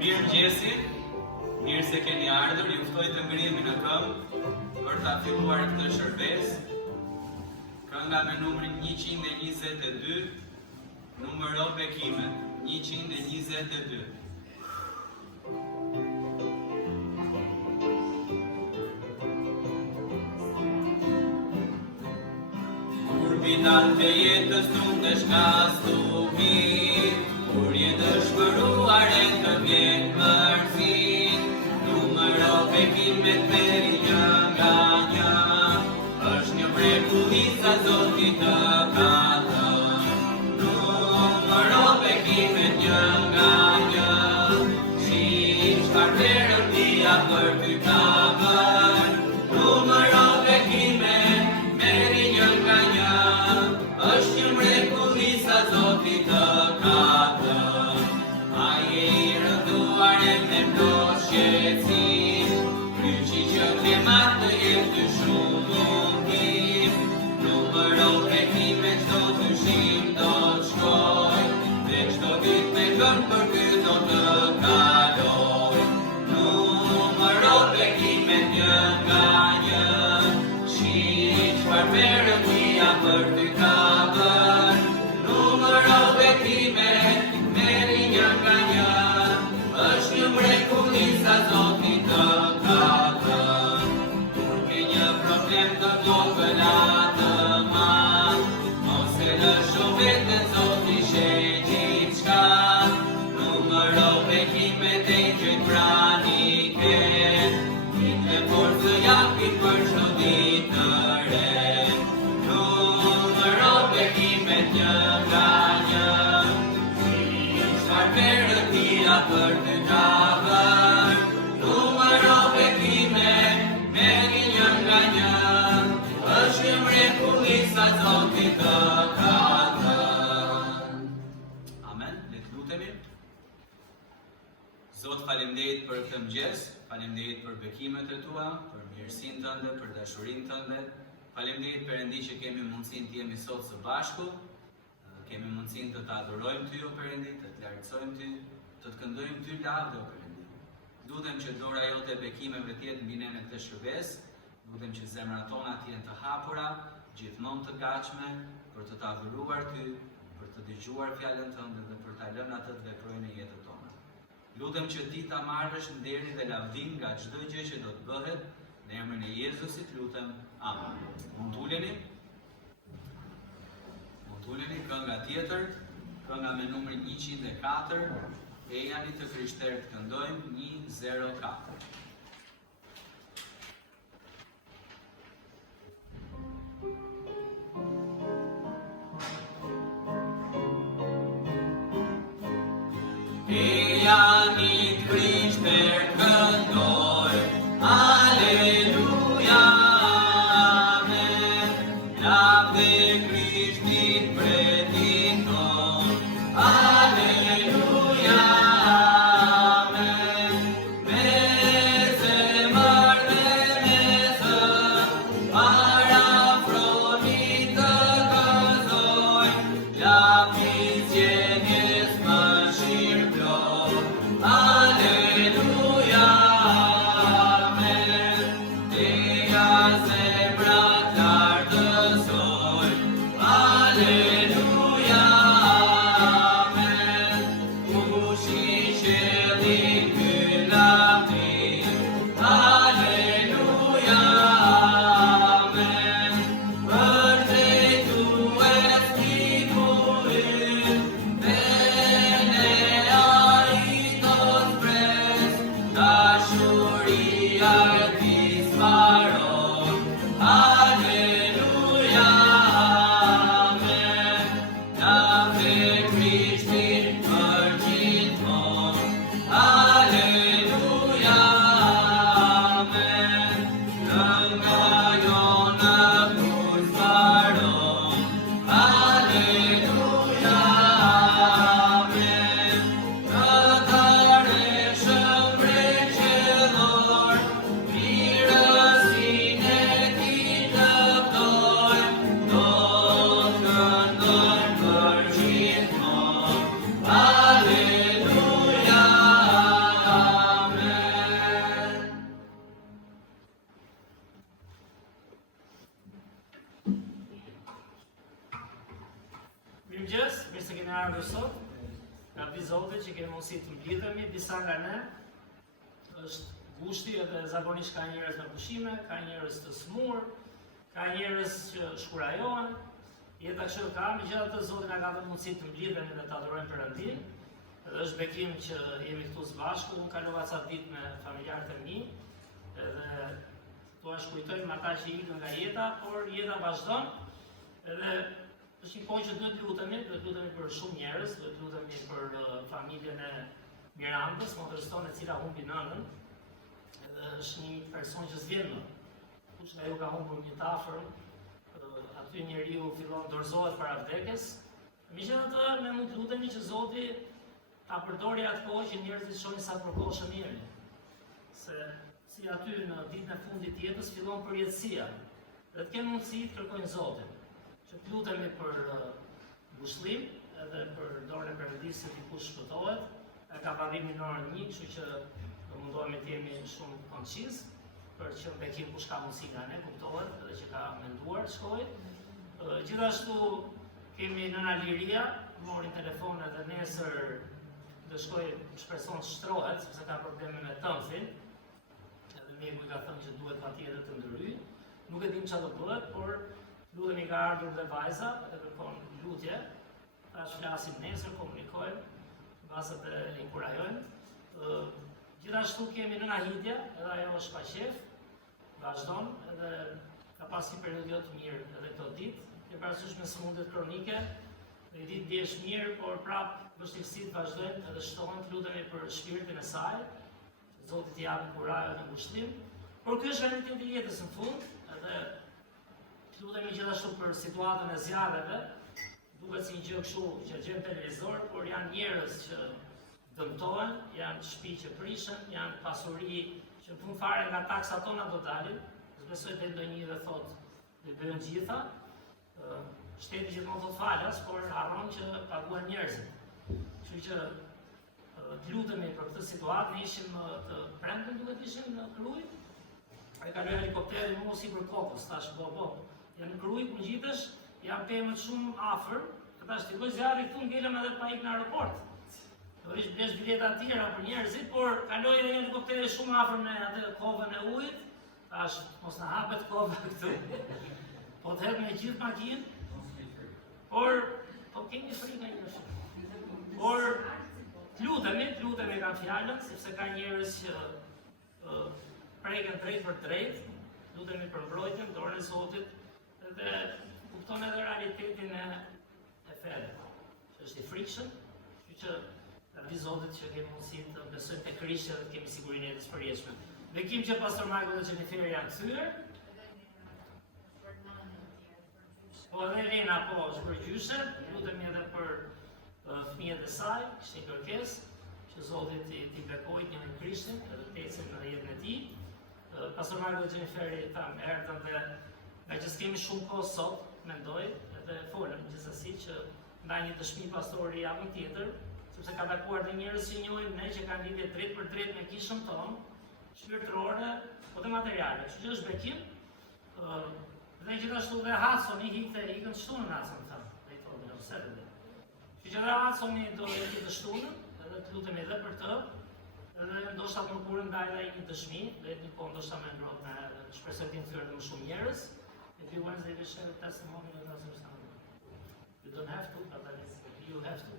Mirëmëngjesi, mirë se keni ardhur, ju ftoj të ngriheni në këmbë për ta filluar këtë shërbes. Kënga me numrin 122, numëro bekimet, 122. Vitat të jetës tundesh ka stupit, kur je dëshmëruar e të vjen mërzi, numëro bekimet meri një nga një, është një mrekulli sa Zoti të ka dhënë. Numëro bekimet një nga një, shi çfarë perëndia për ty ka bërë. Numëro bekimet meri një nga një, është një mrekulli sa Zoti të ka dhënë. Ai e i rënduar e me plot shqetësim, kryqi që ke marrë të jetë ty shumë mundim. Numëro bekimet çdo dyshim do të shkoj, dhe çdo ditë me këmbë për ty do të kaloj. Numëro bekimet një nga një, shi çfarë perëndia për ty ka bërë. Numëro bekimet meri një nga një, është një mrekulli sa Zoti të ka dhënë. Kur ke një problem të vogël atë madh, mos e lësho veten, Zoti sheh gjithçka. Numëro bekimet e gjejt prani ke, ditë forcë japin për çdo ditë të re. Numëro bekimet një nga një, çfarë perëndia për ty ka bërë. Numëro bekimet meri një nga një, është një mrekulli sa Zoti të ka dhënë. Amen, le të lutemi. Zot, faleminderit për këtë mëngjes, faleminderit për bekimet e tua, për mirësinë tënde, për dashurinë tënde. Faleminderit Perëndi që kemi mundësinë të jemi sot së bashku, kemi mundësinë të të adhurojmë ty, o Perëndi, të të lartësojmë ty, të të këndojmë ty lavdë, o Perëndi. Lutem që dora jote e bekimeve të jetë mbi ne në këtë shërbes, lutem që zemrat tona të jenë të hapura, gjithmonë të gatshme për të të adhuruar ty, për të dëgjuar fjalën tënde dhe për ta lënë atë të veprojë në jetën tonë. Lutem që ti ta marrësh nderin dhe lavdin nga çdo gjë që do të bëhet, në emrin e Jezusit lutem. Amen. Mund t'uleni? Mund t'uleni, kënga tjetër, kënga me numrin 104, e jani të krishterë të këndojmë 104. E jani të krishterë këndojmë, Aleluja, Amen. Lavde Krishtit pretin ton, Aleluja, Amen. Me zemër dhe me zë, parafronit të gëzojmë, lavdis gjenjes më shirëplot, Aleluja, Amen. Teja zemrat lartësojmë, Aleluja, Amen. Kushi qëllin ky lavdim, Aleluja, Amen. Për drejtues t'i burim, Mirëmëngjes, mirë se keni ardhur sot. Nga Zotit që kemi mundësi të mblidhemi, disa nga ne është gushti edhe zakonisht ka njerëz me pushime, ka njerëz të smur, ka njerëz që shkurajohen. Jeta kështu ka, megjithatë Zoti na ka dhënë mundësi të mblidhemi dhe të adhurojmë Perëndin. Edhe është bekim që jemi këtu së bashku. Unë kalova ca ditë me familjarët e mi, edhe tu shkujtojmë ata që ikën nga jeta, por jeta vazhdon. Edhe është një kohë që duhet lutemi për shumë njerëz, duhet lutemi për familjen e Mirandës, motrës tonë e cila humbi nënën. Edhe është një person që s'vjen më. Kush nga ju ka humbur një të afërm, aty njeriu fillon dorëzohet para vdekjes. Megjithatë, ne mund të lutemi që Zoti ta përdorë atë kohë që njerëzit shohin sa përkohshëm jemi. Se si aty në ditën e fundit të jetës fillon përjetësia. Dhe të kemë mundësi të kërkojnë Zotin. Që të lutemi për ngushëllim, edhe për dorën e Perëndisë se dikush shpëtohet. Ka varrimin në orën 1, kështu që mundohemi të jemi shumë koncis, për që bekim kush ka mundësi nga ne, kuptohet, edhe që ka menduar të shkojë. Gjithashtu kemi nëna Liria, morin telefon edhe nesër dhe shkojë, shpreson të shtrohet, sepse ka probleme me tëmthin. Edhe mjeku i ka thënë që duhet patjetër të ndryhy. Nuk e dim çfarë do bëhet, por lutemi ka ardhur dhe vajza, edhe kërkon lutje. Tash flasim nesër, komunikojmë, bazat e inkurajojmë. Gjithashtu kemi nëna Hidja, edhe ajo është pa qef, vazhdon, edhe ka pas një periudhë jo të mirë edhe këto ditë. Ke parasysh me sëmundjet kronike, dhe i ditë ndjesh mirë, por prap vështirësitë vazhdojnë edhe shtohen, të lutemi për shpirtin e saj, që Zoti t'i japë kurajë dhe ngushëllim. Por ky është realiteti i jetës në fund, edhe lutemi gjithashtu për situatën e zjarreve. Duket si një gjë kështu që gjen televizor, por janë njerëz që dëmtohen, janë shtëpi që prishen, janë pasuri që në fund fare nga taksat tona do dalin. Besoj të ndonjë dhe thotë, do bëjnë gjitha. Shteti gjithmonë thot falas, por harron që paguhen njerëzit. Kështu që të lutemi për këtë situatë, ne ishim të premten duket ishim në Kruj. Ai kaloi helikopteri mua si për kokës, tash po. Janë në Kruj, ku ngjitesh, janë pemët shumë afër, tash filloi zjarri këtu ngelëm edhe pa ikë në aeroport. Do ishte blesh bileta të tjera për njerëzit, por kaloi edhe një helikopter shumë afër me atë kovën e ujit. Tash mos na hapet kova këtu. Po të hedh me gjithë makinë. Po kemi frikë nga një shumë. Por të lutemi kanë fjalën, sepse ka njerëz që preken drejt për drejt, lutemi për mbrojtjen, dorën e Zotit, dhe kupton edhe realitetin e feve, që është i frikshëm, që ta di Zotit që kemi mundësi të besojmë te Krishti dhe të kemi sigurinë e jetës përjetshme. Bekim që Pastor Michael dhe Jennifer janë kthyer. Po edhe Elena është për gjyshe, lutemi edhe për fëmijët e saj, kishte një kërkesë, që Zoti t'i bekojë një në Krishtin, edhe të ecën në jetën e tij. Pastor Michael dhe Jennifer tanë erdhën dhe nga që s'kemi shumë kohë sot, mendoj, edhe folëm gjithsesi që ndaj një dëshmi pastori javën tjetër, sepse ka takuar dhe njerëz që njohim ne që kanë lidhje drejt për drejt me kishën tonë, shpirtërore, po dhe materiale. Kështu që është bekim. Dhe gjithashtu dhe Hadsoni ikën shtunën Hadsoni thamë, dhe i thonë, ose dhe. Kështu që dhe Hadsoni do ikë të shtunën, edhe të lutemi edhe për të, edhe ndoshta të mërkurën ndaj dhe një dëshmi, dhe një kohë ndoshta me ndrot me shpresoj t'im thyrë dhe më shumë njerëz. If you Wednesday we share testimony with us or something. You don't have to, but you have to.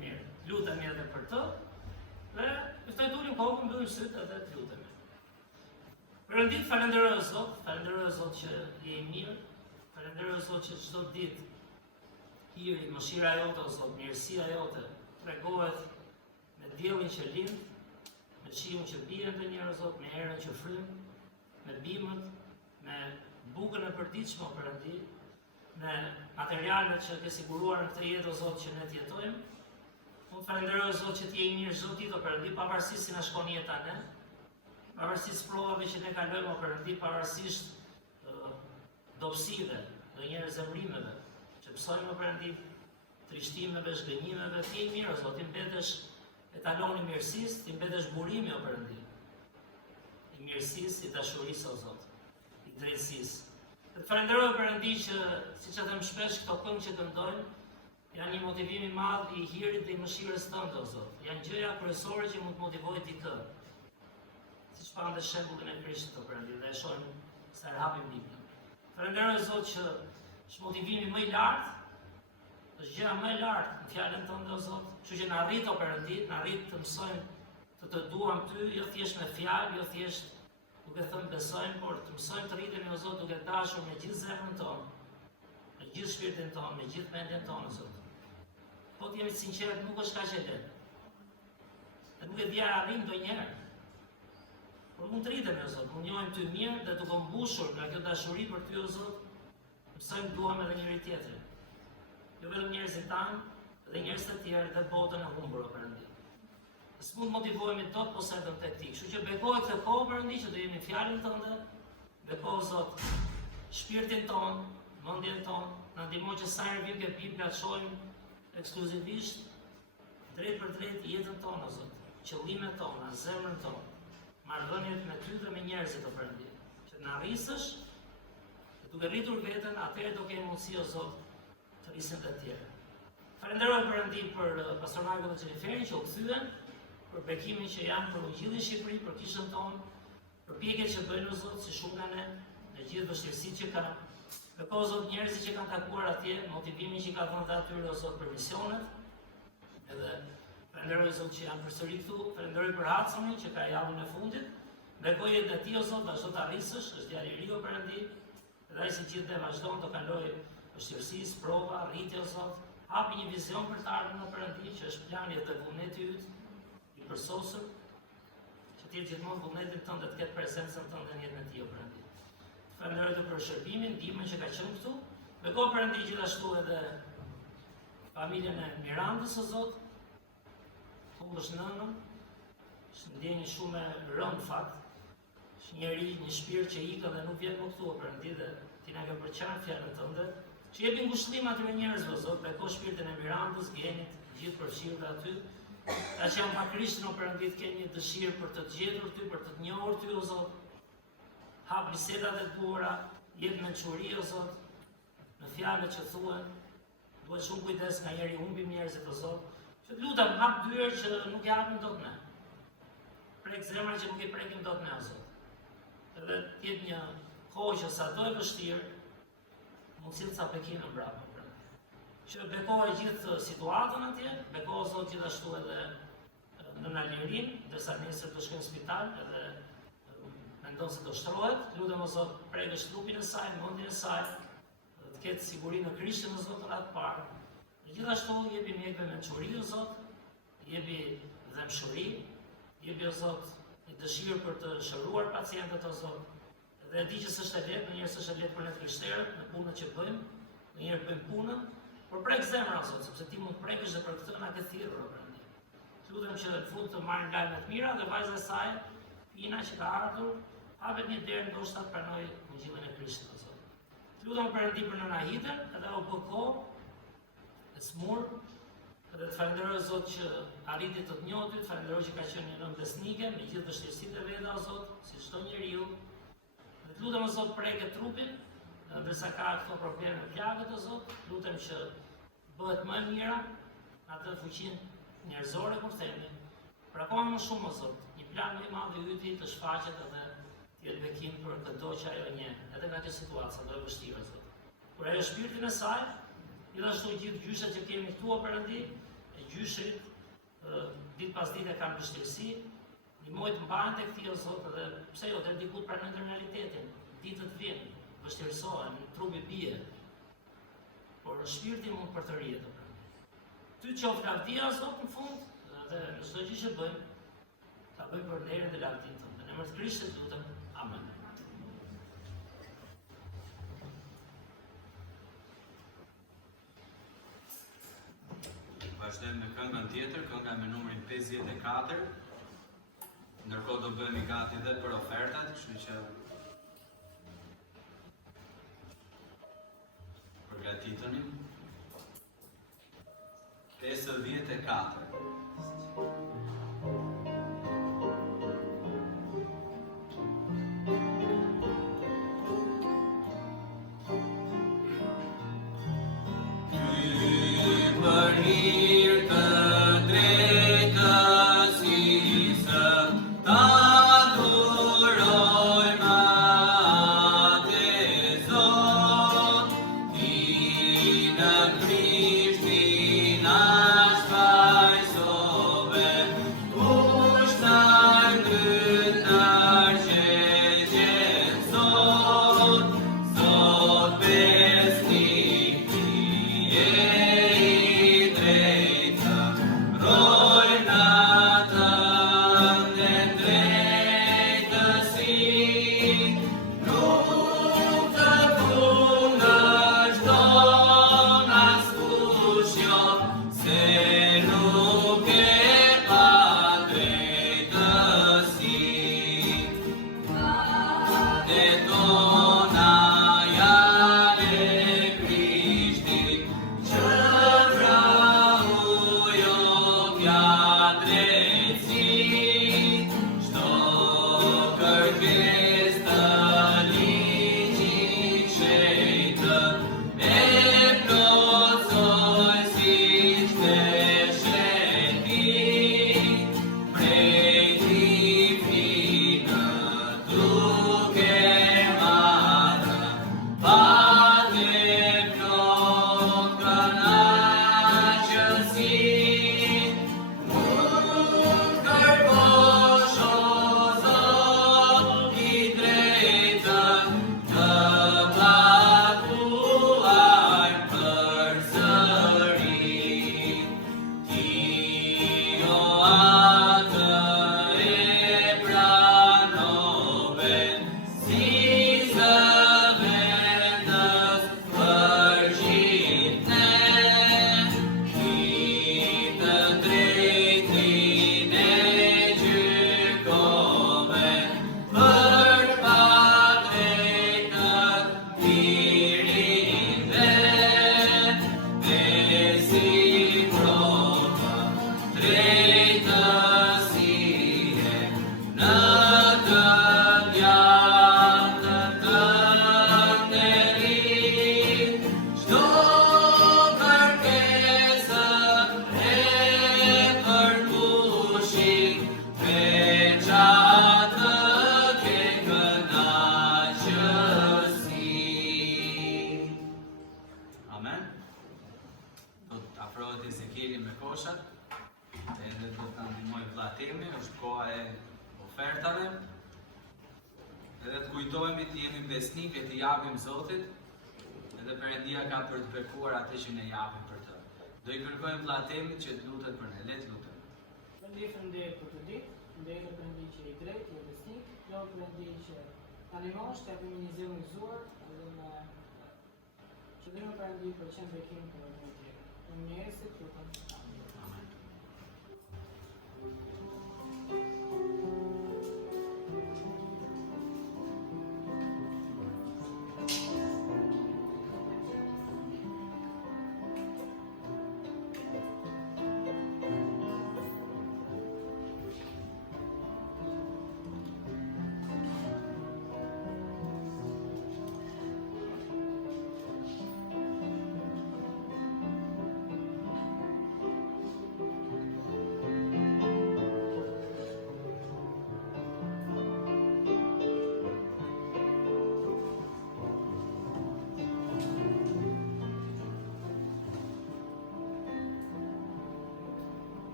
Mirë, lutemi edhe për të, dhe ftoj t'ulim kokën, mbyllim sytë edhe të lutemi. Perëndit, falenderoj Zot që je i mirë, falenderoj Zot që çdo ditë hiri, mëshira jote o Zot, mirësia jote tregohet me diellin që lind, me shiun që bie ndonjëherë Zot, me erën që fryn, me bimët, me bukën e përditshme o Perëndi, me materialet që ke siguruar në këtë jetë o Zot që ne të jetojmë. Unë falenderoj Zot që ti je i mirë çdo ditë o Perëndi, pavarësisht si na shkon jeta ne, pavarësisht provave që ne kalojmë o Perëndi, pavarësisht dobësive, ndonjëherë zemrimeve, që psojmë o Perëndi, trishtimeve, zhgënjimeve, ti je i mirë o Zot, ti mbetesh etaloni i mirësisë, ti mbetesh burimi o Perëndi. I mirësisë, i dashurisë o Zot, i drejtësisë. Të falenderoj Perëndi që, siç e them shpesh, këto këngë që këndojmë janë një motivom i madh i hirit dhe i mëshirës tënde, o Zot. Janë gjëja kryesore që mund të motivojë dikë. Siç pamë dhe shembullin e Krishtit, o Perëndi, dhe e shohim sa hapim Biblën. Falenderoj Zot që është motivimi më i lartë, është gjëja më e lartë në fjalën tënde, o Zot. Kështu që na arrit, o Perëndi, na arrit të mësojmë të duam ty, jo thjesht me fjalë, jo thjesht duke thënë besojmë, por të mësojmë të rritemi, o Zot, duke dashur me gjithë zemrën tonë, me gjithë shpirtin tonë, me gjithë mendjen tonë, o Zot. Po të jemi sinqert, nuk është kaq e lehtë. Dhe nuk e di a arrim ndonjëherë. Por mund të rritemi, o Zot, mund njohim ty mirë dhe duke mbushur nga kjo dashuri për ty, o Zot, mësojmë duam edhe njëri tjetrin. Jo vetëm njerëzit tanë, dhe njerëz të tjerë dhe botën e humbur, o Perëndi. S'mund motivohemi dot po sa vetëm tek ti. Kështu që bekoj këtë kohë, Perëndi, që do jemi në fjalën tënde. Bekoj, Zot, shpirtin ton, mendjen ton, na ndihmo që sa herë vim ke Bibla të shohim ekskluzivisht drejt për drejt jetën tonë, o Zot, qëllimet tona, zemrën tonë, marrëdhëniet me ty dhe me njerëzit, o Perëndi, që na rrisësh, dhe duke rritur veten, atëherë do kemi mundësi, o Zot, të rrisim të tjerë. Falenderoj Perëndi për pastor Marko dhe Xheniferin që u kthyen, për bekimin që janë për ungjillin në Shqipëri, për kishën tonë, për pjekjet që bëjnë, o Zot, si shumë nga ne, me gjithë vështirësitë që kanë. Bekoj, Zot, njerëzit që kanë takuar atje, motivimin që ka dhënë dhe atyre, o Zot, për misionet. Edhe falenderoj, Zot, që janë përsëri këtu, falenderoj për Hudsonin që ka javën e fundit. Bekoj edhe ti, o Zot, vazhdo ta rrisësh, është djalë i ri, o Perëndi, dhe ai si gjithë dhe vazhdon të kalojë vështirësisë, prova, rritje, o Zot. Hapi një vizion për të ardhmen, o Perëndi, që është plani dhe vullneti yt i përsosur, që ti gjithmonë vullnetin tënd të ketë prezencën tënde në jetën e tij, o Perëndi. Falenderoj të për shërbimin, ndihmën që ka qenë këtu. Bekoj, Perëndi, gjithashtu edhe familjen e Mirandës, o Zot, humbësh nënën, është ndjenjë shumë e rënd fakt, është njeri, një shpirt që ikë dhe nuk vjen më këtu, o Perëndi, dhe ti na ke përqarë fjalën tënde, që jepi ngushëllim atyre njerëzve, o Zot, bekoj shpirtin e Mirandës, Genit, gjithë përfshirëve aty, ta që janë pa Krishtin, o Perëndi, të kenë një dëshirë për të gjetur ty, për të të njohur ty, o Zot. Hap bisedat e duhura, jep mençuri, o Zot, në fjalët që thuhen. Duhet shumë kujdes nga njeri humbim njerëzit, o Zot. Që të lutem, hap dyert që nuk e hapim dot ne. Prek zemra që nuk e prekim dot ne, o Zot. Edhe të jetë një kohë që sado e vështirë, mund silë ca bekinë mbrapa. Që bekoj gjithë situatën atje, bekoj, Zot, gjithashtu edhe në Nalirin, ndërsa nesër të shkojnë në spital, edhe mendon se do shtrohet. Lutem, o Zot, prekësh trupin e saj, mendjen e saj, të ketë siguri në Krishtin, o Zot, në radhë parë. Dhe gjithashtu jepi mjekëve mençuri, o Zot, jepi dëmshuri, jepi, o Zot, një dëshirë për të shëruar pacientët, o Zot. Dhe e di që s'është e lehtë, ndonjëherë s'është e lehtë për ne krishterët, në punën që bëjmë, ndonjëherë bëjmë punën, por prek zemra, o Zot, sepse ti mund të prekësh dhe për këtë na ke thirrur, o Perëndi. Lutem që në fund të marrin lajme të mira dhe vajza e saj, Pina që ka ardhur, hapet një derë ndoshta të pranoj ungjillin e Krishtit, o Zot. Lutem, Perëndi, për nëna Hitën, edhe u bë kohë e smur, edhe të falenderoj, Zot, që arriti të të njohë ty, të falenderoj që ka qenë një nënë besnike, me gjithë vështirësitë e veta, o Zot, si çdo njeriu. Dhe të lutem, o Zot, preke trupin, ndërsa ka këto probleme plagët, o Zot, lutem që bëhet më e mira atë fuqinë njerëzore kur themi. Por akoma më shumë, o Zot, një plan më i madh i yti të shfaqet edhe të jetë bekim për çdo që ajo njeh, edhe nga kjo situatë do e vështirë, o Zot. Kur ajo shpirtin e saj, gjithashtu gjithë gjyshet që kemi këtu, o Perëndi, e gjyshit ditë pas dite kanë vështirësi, ndihmoj të mbahen tek ti, o Zot, edhe pse jo, deri diku pranojnë realitetin, ditët vijnë. Vështirësohen, trupi bie, por shpirti mund për të rrihet, o Perëndi. Ty qoftë lavdia, Zot, në fund, dhe në çdo gjë që bëjmë, ta bëjmë për nderin dhe lavdinë tënde. Në emër të Krishtit lutem. Amen. Vazhdojmë me këngën tjetër, kënga me numrin 54. Ndërkohë do bëhemi gati edhe për ofertat, kështu që përgatituni. 54. për hir të drejtësisë, ta adhurojmë atë Zot, Ti në Krishtin shfaqsove, kushtar ndrytar që Zot, Zot besnik Ti je I drejtë, rojnë atën dhe drejtësi, nuk të kundërshton askush jo, se nuk e pa drejtësi. Dhe tona jale Krishtit, që vrau kja drejtësi, çdo kërkesë të ligjit shenjtë, e plotsoj siç të shenjti, prej finë duke marrë, patë plot kënaqësi, mund kërkosh o Zot I drejtën, të paguaj përsëri. Ti o atë e pranove, si zë vendës për gjithë ne, Ti të drejtin e gjykove, për pa drejtët lirin dhe si prova drejtësie në të djathtë të nderit, çdo kërkesë e përpushit, veç atë ke kënaqësi. Amen. Do të afrohet Ezekieli me koshat, edhe do të ndihmoj vllatimi, është koha e ofertave. Edhe të kujtohemi të jemi besnik e të japim Zotit, edhe Perëndia ka për të bekuar atë që ne japim për të. Do I kërkojmë vllatemit që të lutet për ne, le të lutem. Përndi fëndet për të ditë, ndërë përndi që I drejt, I besnik, jo përndi që animosh të apim një zemërizuar, edhe me qëllime përndi për qenë bekim për në tjere. Në njerësit, lutëm. Amen.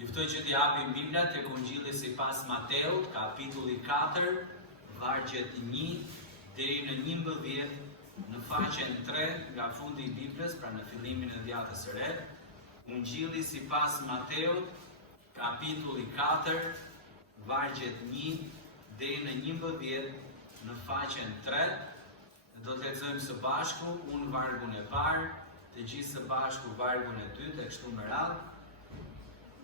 Juftoj që t'ja japim Biblia tek Ungjilli sipas Mateut, kapitulli 4, vargjet 1 deri në 11, në faqen 3 nga fundi I Biblës, pra në fillimin e dhjatës së re. Ungjilli sipas Mateut, kapitulli 4, vargjet 1 deri në 11, në faqen 3. Do të lexojmë së bashku, unë vargun e parë, të gjithë së bashku vargun e dytë, e kështu me radhë.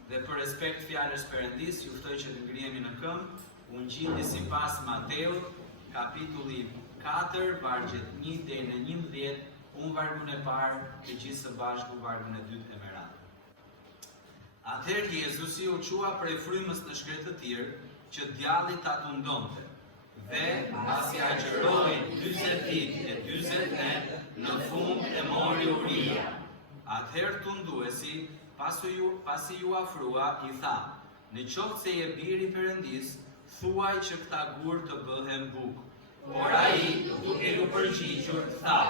Dhe për respekt fjalës Perëndis, ju ftoj që të ngrihemi në këmbë. Ungjilli sipas Mateut, kapitulli 4, vargjet 1 deri në 11, unë vargun e parë, të gjithë së bashku vargun e dytë e me radhë. Atëherë Jezusi u qua prej frymës në shkretë të tirë, që djalli ta tundonte. Dhe pasi agjëroi 40 ditë e 40 netë në Atëherë tunduesi, pasi ju afrua, i tha: "Në qoftë se je biri i Perëndis, thuaj që këta gur të bëhen bukë." Por ai, duke u përgjigjur, tha: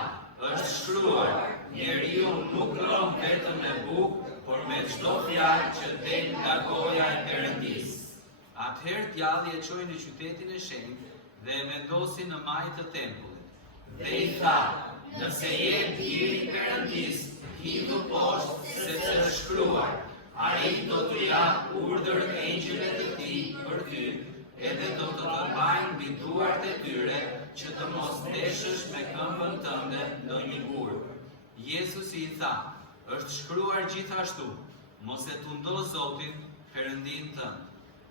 "Është shkruar, njeriu nuk ron vetëm me bukë, por me çdo fjalë që del nga goja e Perëndis." Atëherë djalli e çoi në qytetin e shenjtë dhe e vendosi në majë të tempullit. Dhe i tha: "Nëse je biri i Perëndis, hidhu poshtë, sepse është shkruar: ai do t'u jap urdhër engjëjve të tij për ty, edhe do të të mbajnë mbi duart e tyre, që të mos ndeshësh me këmbën tënde ndonjë gur." Jezusi i tha: "Është shkruar gjithashtu: Mos e tundo Zotin, Perëndin tënd."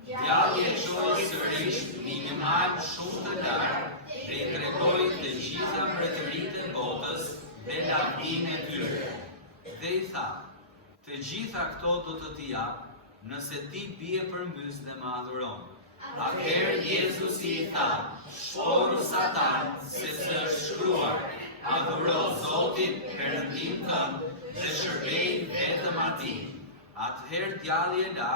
Djalli e çoi sërish mbi një mal shumë të lartë dhe i tregoi të gjitha mbretëritë e botës dhe lavdinë e tyre. Dhe i tha: "Të gjitha këto do të t'i jap, nëse ti bie përmbys dhe më adhuron." Atëherë Jezusi i tha: "Shporu Satan, sepse është shkruar: adhuro Zotin, Perëndin tënd, dhe shërbej vetëm atij." Atëherë djalli e la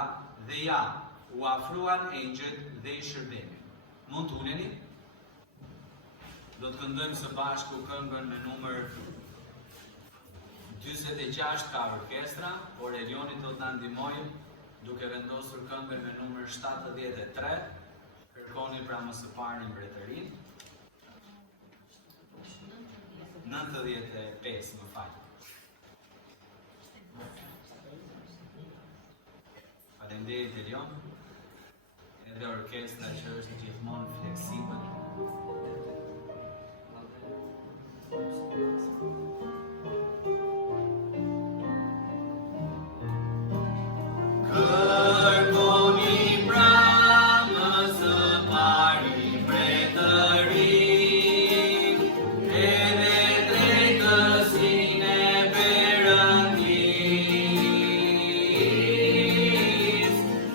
dhe ja, u afruan engjëjt dhe i shërbenin. Mund të uleni? Do të këndojmë së bashku këngën me numër 46 ka orkestra, por Elioni do të na ndihmojë duke vendosur këngën me numër 73. Kërkoni pra më së pari mbretërinë. 95, më fal. Faleminderit Elion. Edhe orkestra që është gjithmonë fleksibël. Kërkoni pra më së pari mbretërinë, edhe drejtësinë e Perëndis,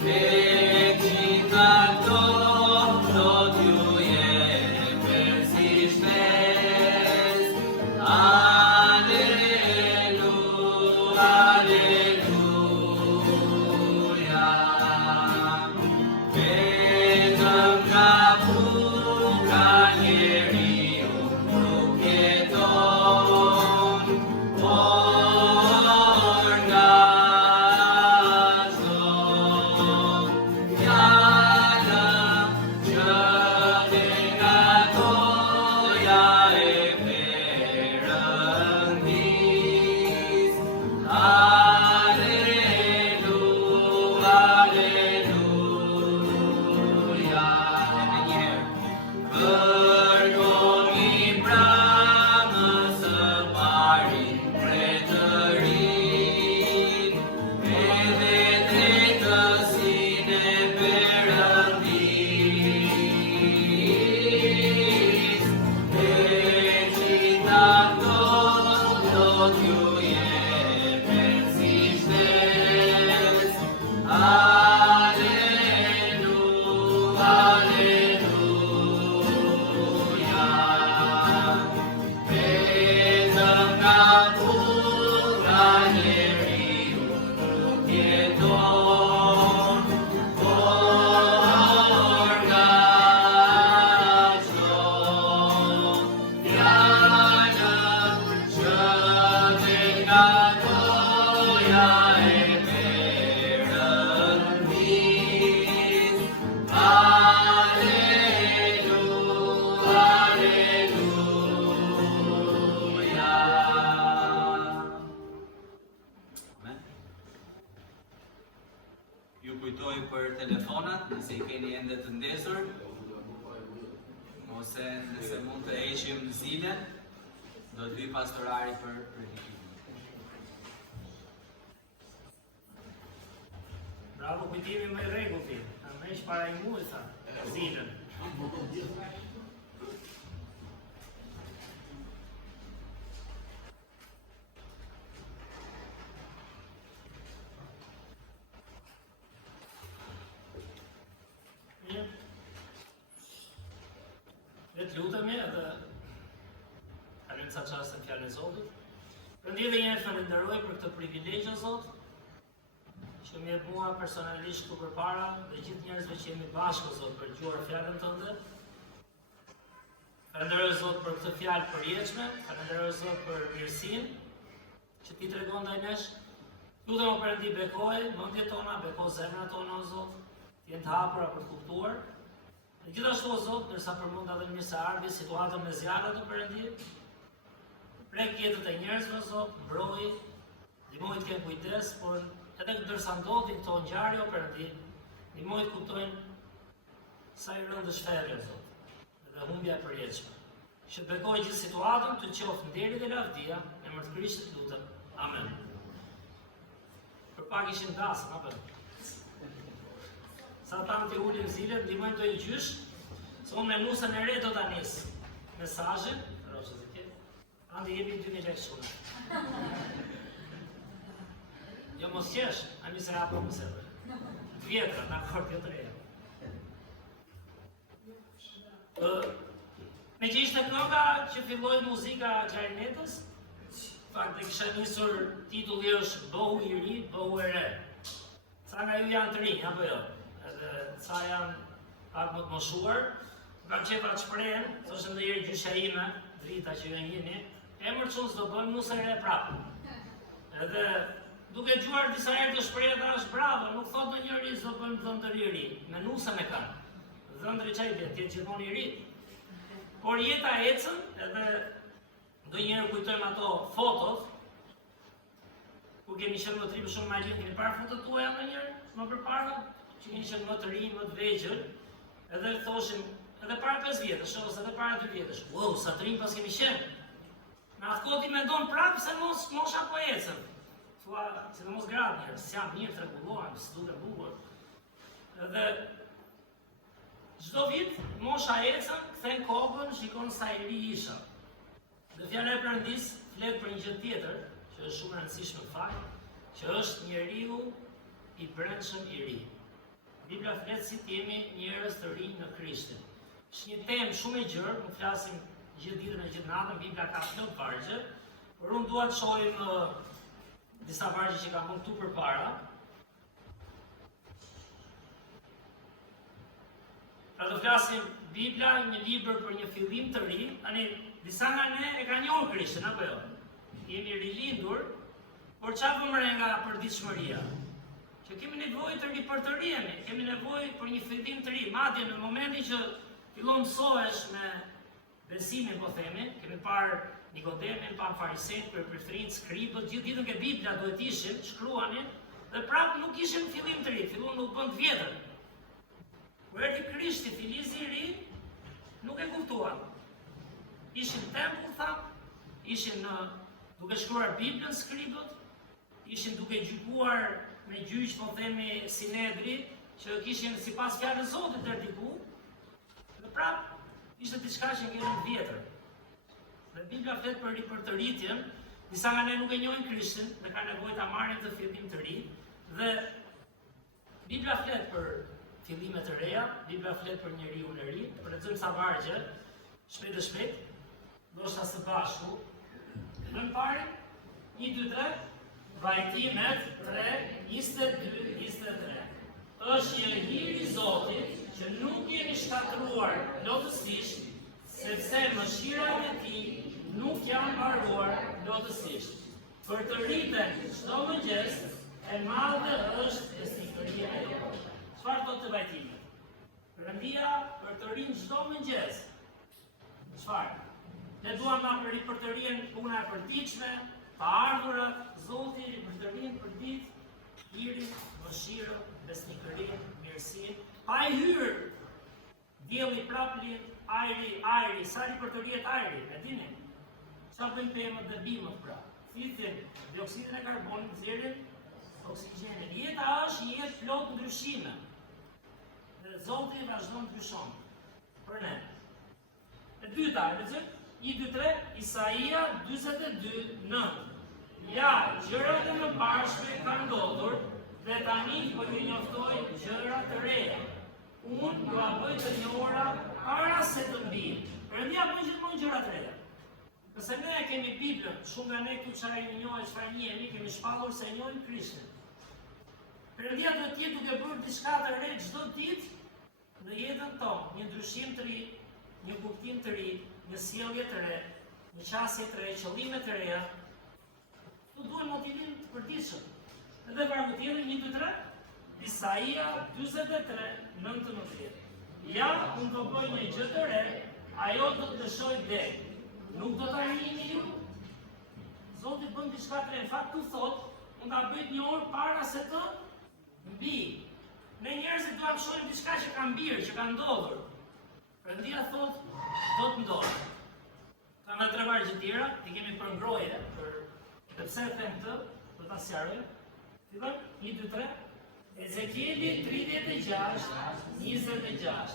e gjitha këto do t'ju jepet si shpesë. Aleluja, aleluja. Vetëm nga buka njeriu nuk jeton, por nga Zoti fjala që vjen nga goja e Perëndis. Aleluja, aleluja. Edhe një herë. Kërkoni pra më së pari mbretërinë, edhe drejtësinë e Perëndis, e gjitha këto do t'ju jepet si shpesë. Aleluja, aleluja. Vetëm nga buka njeriu nuk jeton, por nga Zoti fjala që vjen nga goja e Perëndis. Aleluja, aleluja. Amen. Ju kujtoj për telefonat, nëse i keni ende të ndesur, ose nëse mund të heqim zilen, do të vi pastorari për predikimin. Bravo, kujtimi me rregullti. Ta mesh para i muaj tha, zinën. Mirë. Le të lutemi edhe kalojmë ca çaste në fjalën e Zotit. Perëndia dhe një falenderoj për këtë privilegj, o Zot, që më jep mua personalisht këtu përpara dhe gjithë njerëzve që jemi bashkë, o Zot, për të dëgjuar fjalën tënde. Falenderoj Zot për këtë fjalë përjetshme, falenderoj Zot për mirësinë që ti tregon ndaj nesh. Lutem o Perëndi, bekoj mendjet tona, beko zemrat tona, o Zot, të jenë të hapura për të kuptuar. Dhe gjithashtu, o Zot, ndërsa përmend edhe në mirëseardhje situatën me zjarret, o Perëndi, prek jetët e njerëzve, o Zot, mbroj, ndihmoj të kenë kujdes, por edhe ndërsa ndodhin këto ngjarje, o Perëndi, ndihmoj të kuptojnë sa i rëndë është ferri, o Zot, dhe humbja e përjetshme. Që të bekoj gjithë situatën, të qoftë nderi dhe lavdia, në emër të Krishtit lutem. Amen. Për pak ishin dasëm, apo? Sa tam të ulim zilet, ndihmojnë të i gjysh, se unë me nusën e re do ta nis mesazhin, rrosë të tjetë, andi jepim 2.000 lekë shumë. Jo mos qesh, a mi se apo mëseve. Të vjetra, në akord kjo të reja. Me që ishte kënga që filloi muzika klarinetës, fakt e kisha nisur titulli është Bohu i ri, Bohu e re. Ca nga ju janë të rinj, apo jo? Edhe ca janë pak më të moshuar. Kam qefa të shprehen, thoshte ndonjëherë gjysha ime, drita që ju e njihni, emër çon s'do bëjmë nusë e re prapë. Edhe duke dëgjuar disa herë të shprehë thash bravo, nuk thot ndonjëri s'do bëjmë dhëndër i ri, me nusën e kanë. Dhëndri çaj vjet, ti gjithmonë i ri. Por jeta ecën, edhe ndonjëherë kujtojmë ato fotot, ku kemi qenë më të ri, për shumë imagjin, keni parë fotot tuaja ndonjëherë, më përpara, që keni qenë më të ri, më të vegjël, edhe thoshim, edhe para 5 vjetësh, ose edhe para 2 vjetësh, wow, sa të rinj pas kemi qenë. Në atë kohë ti mendon prapë se mosha po ecën. Thua, sidomos gratë njerëz, s'jam mirë, tregullohem, s'duket bukur. Edhe çdo vit, mosha ecën, kthen kokën, shikon sa i ri isha. Dhe fjala e Perëndis flet për një gjë tjetër, që është shumë e rëndësishme fakt, që është njeriu i brendshëm i ri. Bibla flet si të jemi njerëz të rinj në Krishtin. Është një temë shumë e gjerë, nuk flasim gjithë ditën e gjithë natën, Bibla ka plot vargje, por unë dua të shohim disa vargje që kam këtu përpara. Pra të flasim Bibla, një libër për një fillim të ri, tani disa nga ne e kanë njohur Krishtin, apo jo? Jemi rilindur, por çfarë vëmre nga përditshmëria? Që kemi nevojë të ripërtërihemi, kemi nevojë për një fillim të ri. Madje në momentin që fillon mësohesh me besimin, po themi, kemi parë Nikodemin, pa farisejt, përpërthrinjt, skribët, gjithë ditën ke Bibla duhet ishin, shkruanin, dhe prapë nuk ishin fillim të ri, fillon nuk bën të vjetër. Kur erdhi Krishti, filizi i ri, nuk e kuptuan. Ishin tempull, thamë, ishin duke shkruar Biblën skribët, ishin duke gjykuar me gjyq, po themi, Sinedri, që kishin sipas fjalës së Zotit deri diku, dhe prapë ishte diçka që ngelën vjetër. Dhe Bibla flet për ripërtëritjen, disa nga ne nuk e njohin Krishtin dhe kanë nevojë ta marrin të fillim të ri, dhe Bibla flet për fillime të reja, Bibla flet për njeriu në ri, për lexojmë sa vargje, shpejt e shpejt, ndoshta së bashku. Në parë, 1, 2, 3, Vajtimet 3, 22, 23. Është një hir i Zotit që nuk jeni shkatruar lotësisht, sepse mëshirat e tij nuk janë mbaruar lotësisht. Për të rriten çdo mëngjes, e madhe është besnikëria e jote. Çfarë thotë Vajtimet? Perëndia për të rinj çdo mëngjes. Çfarë? Ne duam ta ripërtërien puna e përditshme, të ardhurat, Zoti ripërtërien për ditë, hirin, mëshirën, besnikërinë, mirësinë. Pa i hyrë dielli prap lind, ajri, sa ripërtëriet ajri, e dini? Çfarë bëjnë pemët dhe bimët pra? Thithin dioksidin e karbonit, nxjerrin oksigjenin. Jeta është një jetë plot ndryshime. Dhe Zoti vazhdon të ndryshon për ne. E dyta, e lexojmë 1, 2, 3, Isaia 42:9. Ja, gjërat e mëparshme kanë ndodhur dhe tani po ju njoftoj gjëra të reja. Unë do a bëj të njohura para se të mbinë. Perëndia bën gjithmonë gjëra të reja. Nëse ne kemi Biblën, shumë nga ne këtu çfarë i njohë, çfarë njihemi, kemi shpallur se e njohim Krishtin. Perëndia duhet të jetë duke bërë diçka të re çdo ditë në jetën tonë, një ndryshim të ri, një kuptim të ri, një sjellje të re, një qasje të re, qëllime të reja. Tu duhet motivim të përditshëm. Edhe vargu tjetër 1, 2, 3, Isaia 43:19. Ja, unë do bëj një gjë të re, ajo do të lëshoj deg. Nuk do ta rini ju. Zoti bën diçka të re. Në fakt tu thot, unë ta bëj një orë para se të mbi. Ne njerëzit duam të shohim diçka që ka mbirë, që ka ndodhur. Perëndia thot, do të ndodhë. Ka nga 3 vargje tjera, i kemi për ngroje, për pse e them këtë, do ta sqaroj. Fillon 1, 2, 3. Ezekieli 36:26.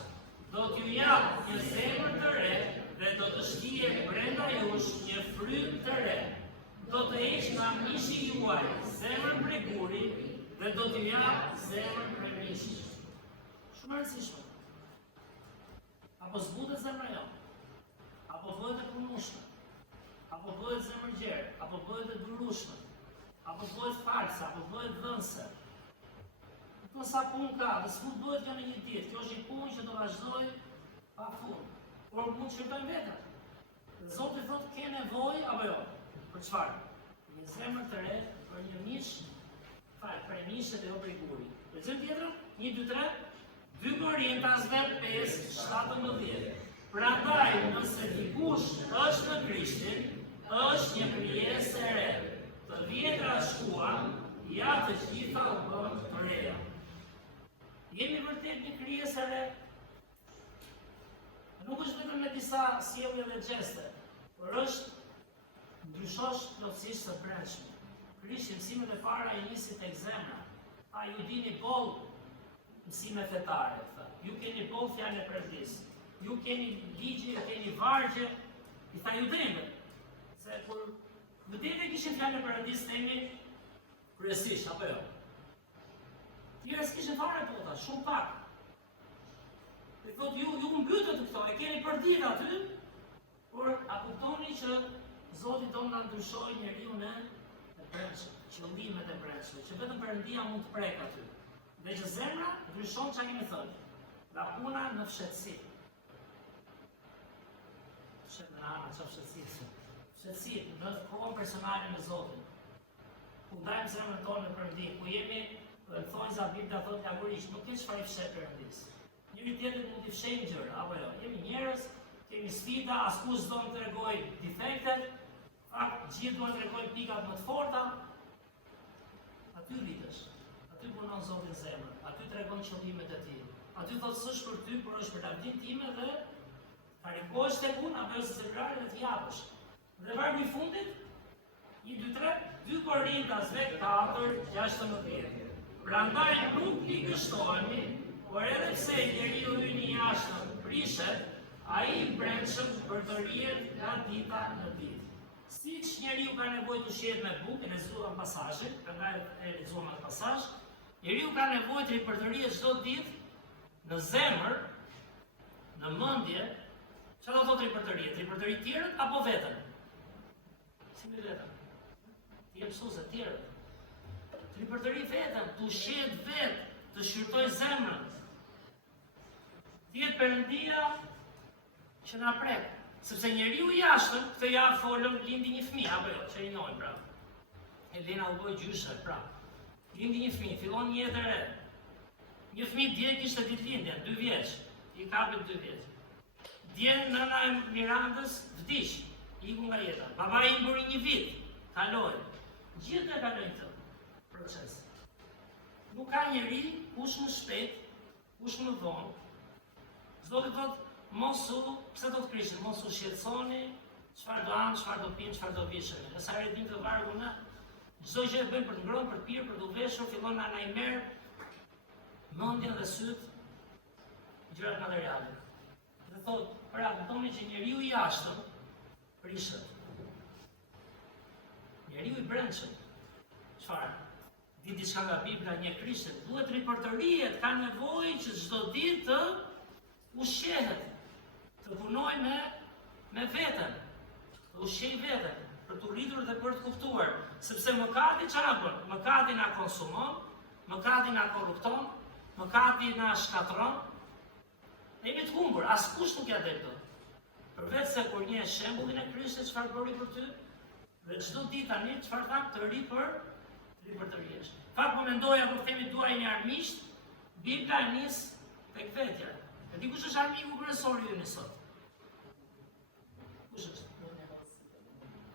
Do t'ju jap një zemër të re dhe do të shtie brenda jush një frym të re. Do të heq nga mishi juaj zemrën prej guri dhe do t'ju jap zemrën prej mishi. Shumë e rëndësishme. Apo zbutet zemra jote, apo bëhet e punueshme, apo bëhet zemërgjerë, apo bëhet e durueshme, apo bëhet false, apo bëhet dhënse. Këto sa punë ka, dhe s'mund bëhet kjo në një ditë. Kjo është një punë që do vazhdoj pa fund. Por mund të shpërtojmë vetëm. Zoti thotë ke nevojë apo jo? Për çfarë? Një zemër të re, për një mish, për mishët e jo për guri. Lexojmë tjetrën? 1, 2, 3. 2 Korintasve 5:17. Prandaj, nëse dikush është në Krishtin, është një krijesë e re. Të vjetra shkuan, ja të gjitha u bën të reja. Jemi vërtet një krijesë e re. Nuk është vetëm me disa sjellje dhe gjeste, por është ndryshosh plotësisht së brendshme. Krishti mësimet e para i nisi tek zemra. A ju dini boll mësime fetare, tha. Ju keni boll fjalë e Perëndisë. Ju keni ligje, ju keni vargje, i tha judeve. Se kur judeve kishin fjalë e Perëndisë themi kryesisht apo jo. Tjerë s'kishin fare bota, shumë pak. Dhe thot, ju mbytët të këto, e keni përdit aty, por a kuptoni që Zoti do nga ndryshoj njeriu në e brendshme, qëllimet e brendshme, që vetëm Perëndia mund të prek aty. Dhe që zemra ndryshon çka kemi thënë, nga puna në fshehtësi. Fshet në anë, që fshehtësi? Fshehtësi në kohën personale me Zotin. Ku dajmë zemrën tonë në Perëndi, ku jemi dhe thonë za Biblia thotë lagurisht, nuk ke çfarë i fshet Perëndis. Njëri tjetër mund t'i fshejnë gjëra, apo jo. Jemi njerëz, kemi sfida, askush s'do të tregojë defektet, gjithë duan të tregojnë pikat më të forta. Aty rritesh, aty punon Zoti në zemër, aty tregon qëllimet e tij. Aty thotë s'është për ty, por është për lavdin time dhe karikohesh tek unë apo ose celularin dhe të japësh. Dhe vargu i fundit 1, 2, 3, 2 Korintasve 4:16. Prandaj nuk i gështohemi, por edhe pse njeriu ynë i jashtëm prishet, ai i brendshëm për të rrihet nga dita në ditë. Siç njeriu ka nevojë të shihet me bukë, lexuam pasazhin, prandaj e lexuam atë pasazh, njeriu ka nevojë të për të rrihet çdo ditë në zemër, në mendje. Çfarë do thotë për të rrihet? Për të rrihet tjerët apo veten? Si me veten? Ti je mësues e tjerët. Ti për të rrihet veten, të shihet vetë, të shqyrtoj zemrën. Tjetë Perëndia që na prek, sepse njeriu i jashtëm, këtë javë folëm, lindi një fëmijë, apo jo, që i njohim pra. Elena u bë gjyshe, pra. Lindi një fëmijë, fillon një jetë e re. Një fëmijë dje kishte ditëlindjen, 2 vjeç, i kapet 2 vjeç. Dje nëna e Mirandës vdiq, iku nga jeta. Baba i mburi 1 vit, kaloi. Gjithë e kalojnë këtë proces. Nuk ka njeri, kush më shpejt, kush më vonë. Zoti thotë, pse do të prishin, mos u shqetësoni, çfarë do anë, çfarë do pinë, çfarë do vishën. Nësa e dim të vargu në, çdo gjë e bëjmë për të ngrënë, për të pirë, për të veshur, fillon ana i merr mendjen dhe syt gjërat materiale. Dhe thotë, pra, kuptoni që njeriu i jashtëm prishet. Njeriu i brendshëm, çfarë? Di diçka nga Bibla, një Krishtin duhet ripërtërihet, ka nevojë që çdo ditë të ushqehet, të punojë me veten. ushqej veten, për të rritur dhe për të kuptuar, sepse mëkati çfarë bën? Mëkati na konsumon, mëkati na korrupton, mëkati na shkatron. Ne jemi të humbur, askush nuk ja del dot. Përveç se kur një shembullin e Krishtit çfarë bëri për ty, dhe çdo ditë tani çfarë tha të ri për të rihesh. Fakt po mendoja kur themi duaj një armiqt, Bibla e nis tek vetja. E di kush është armiku kryesor i ynë sot? Kush është?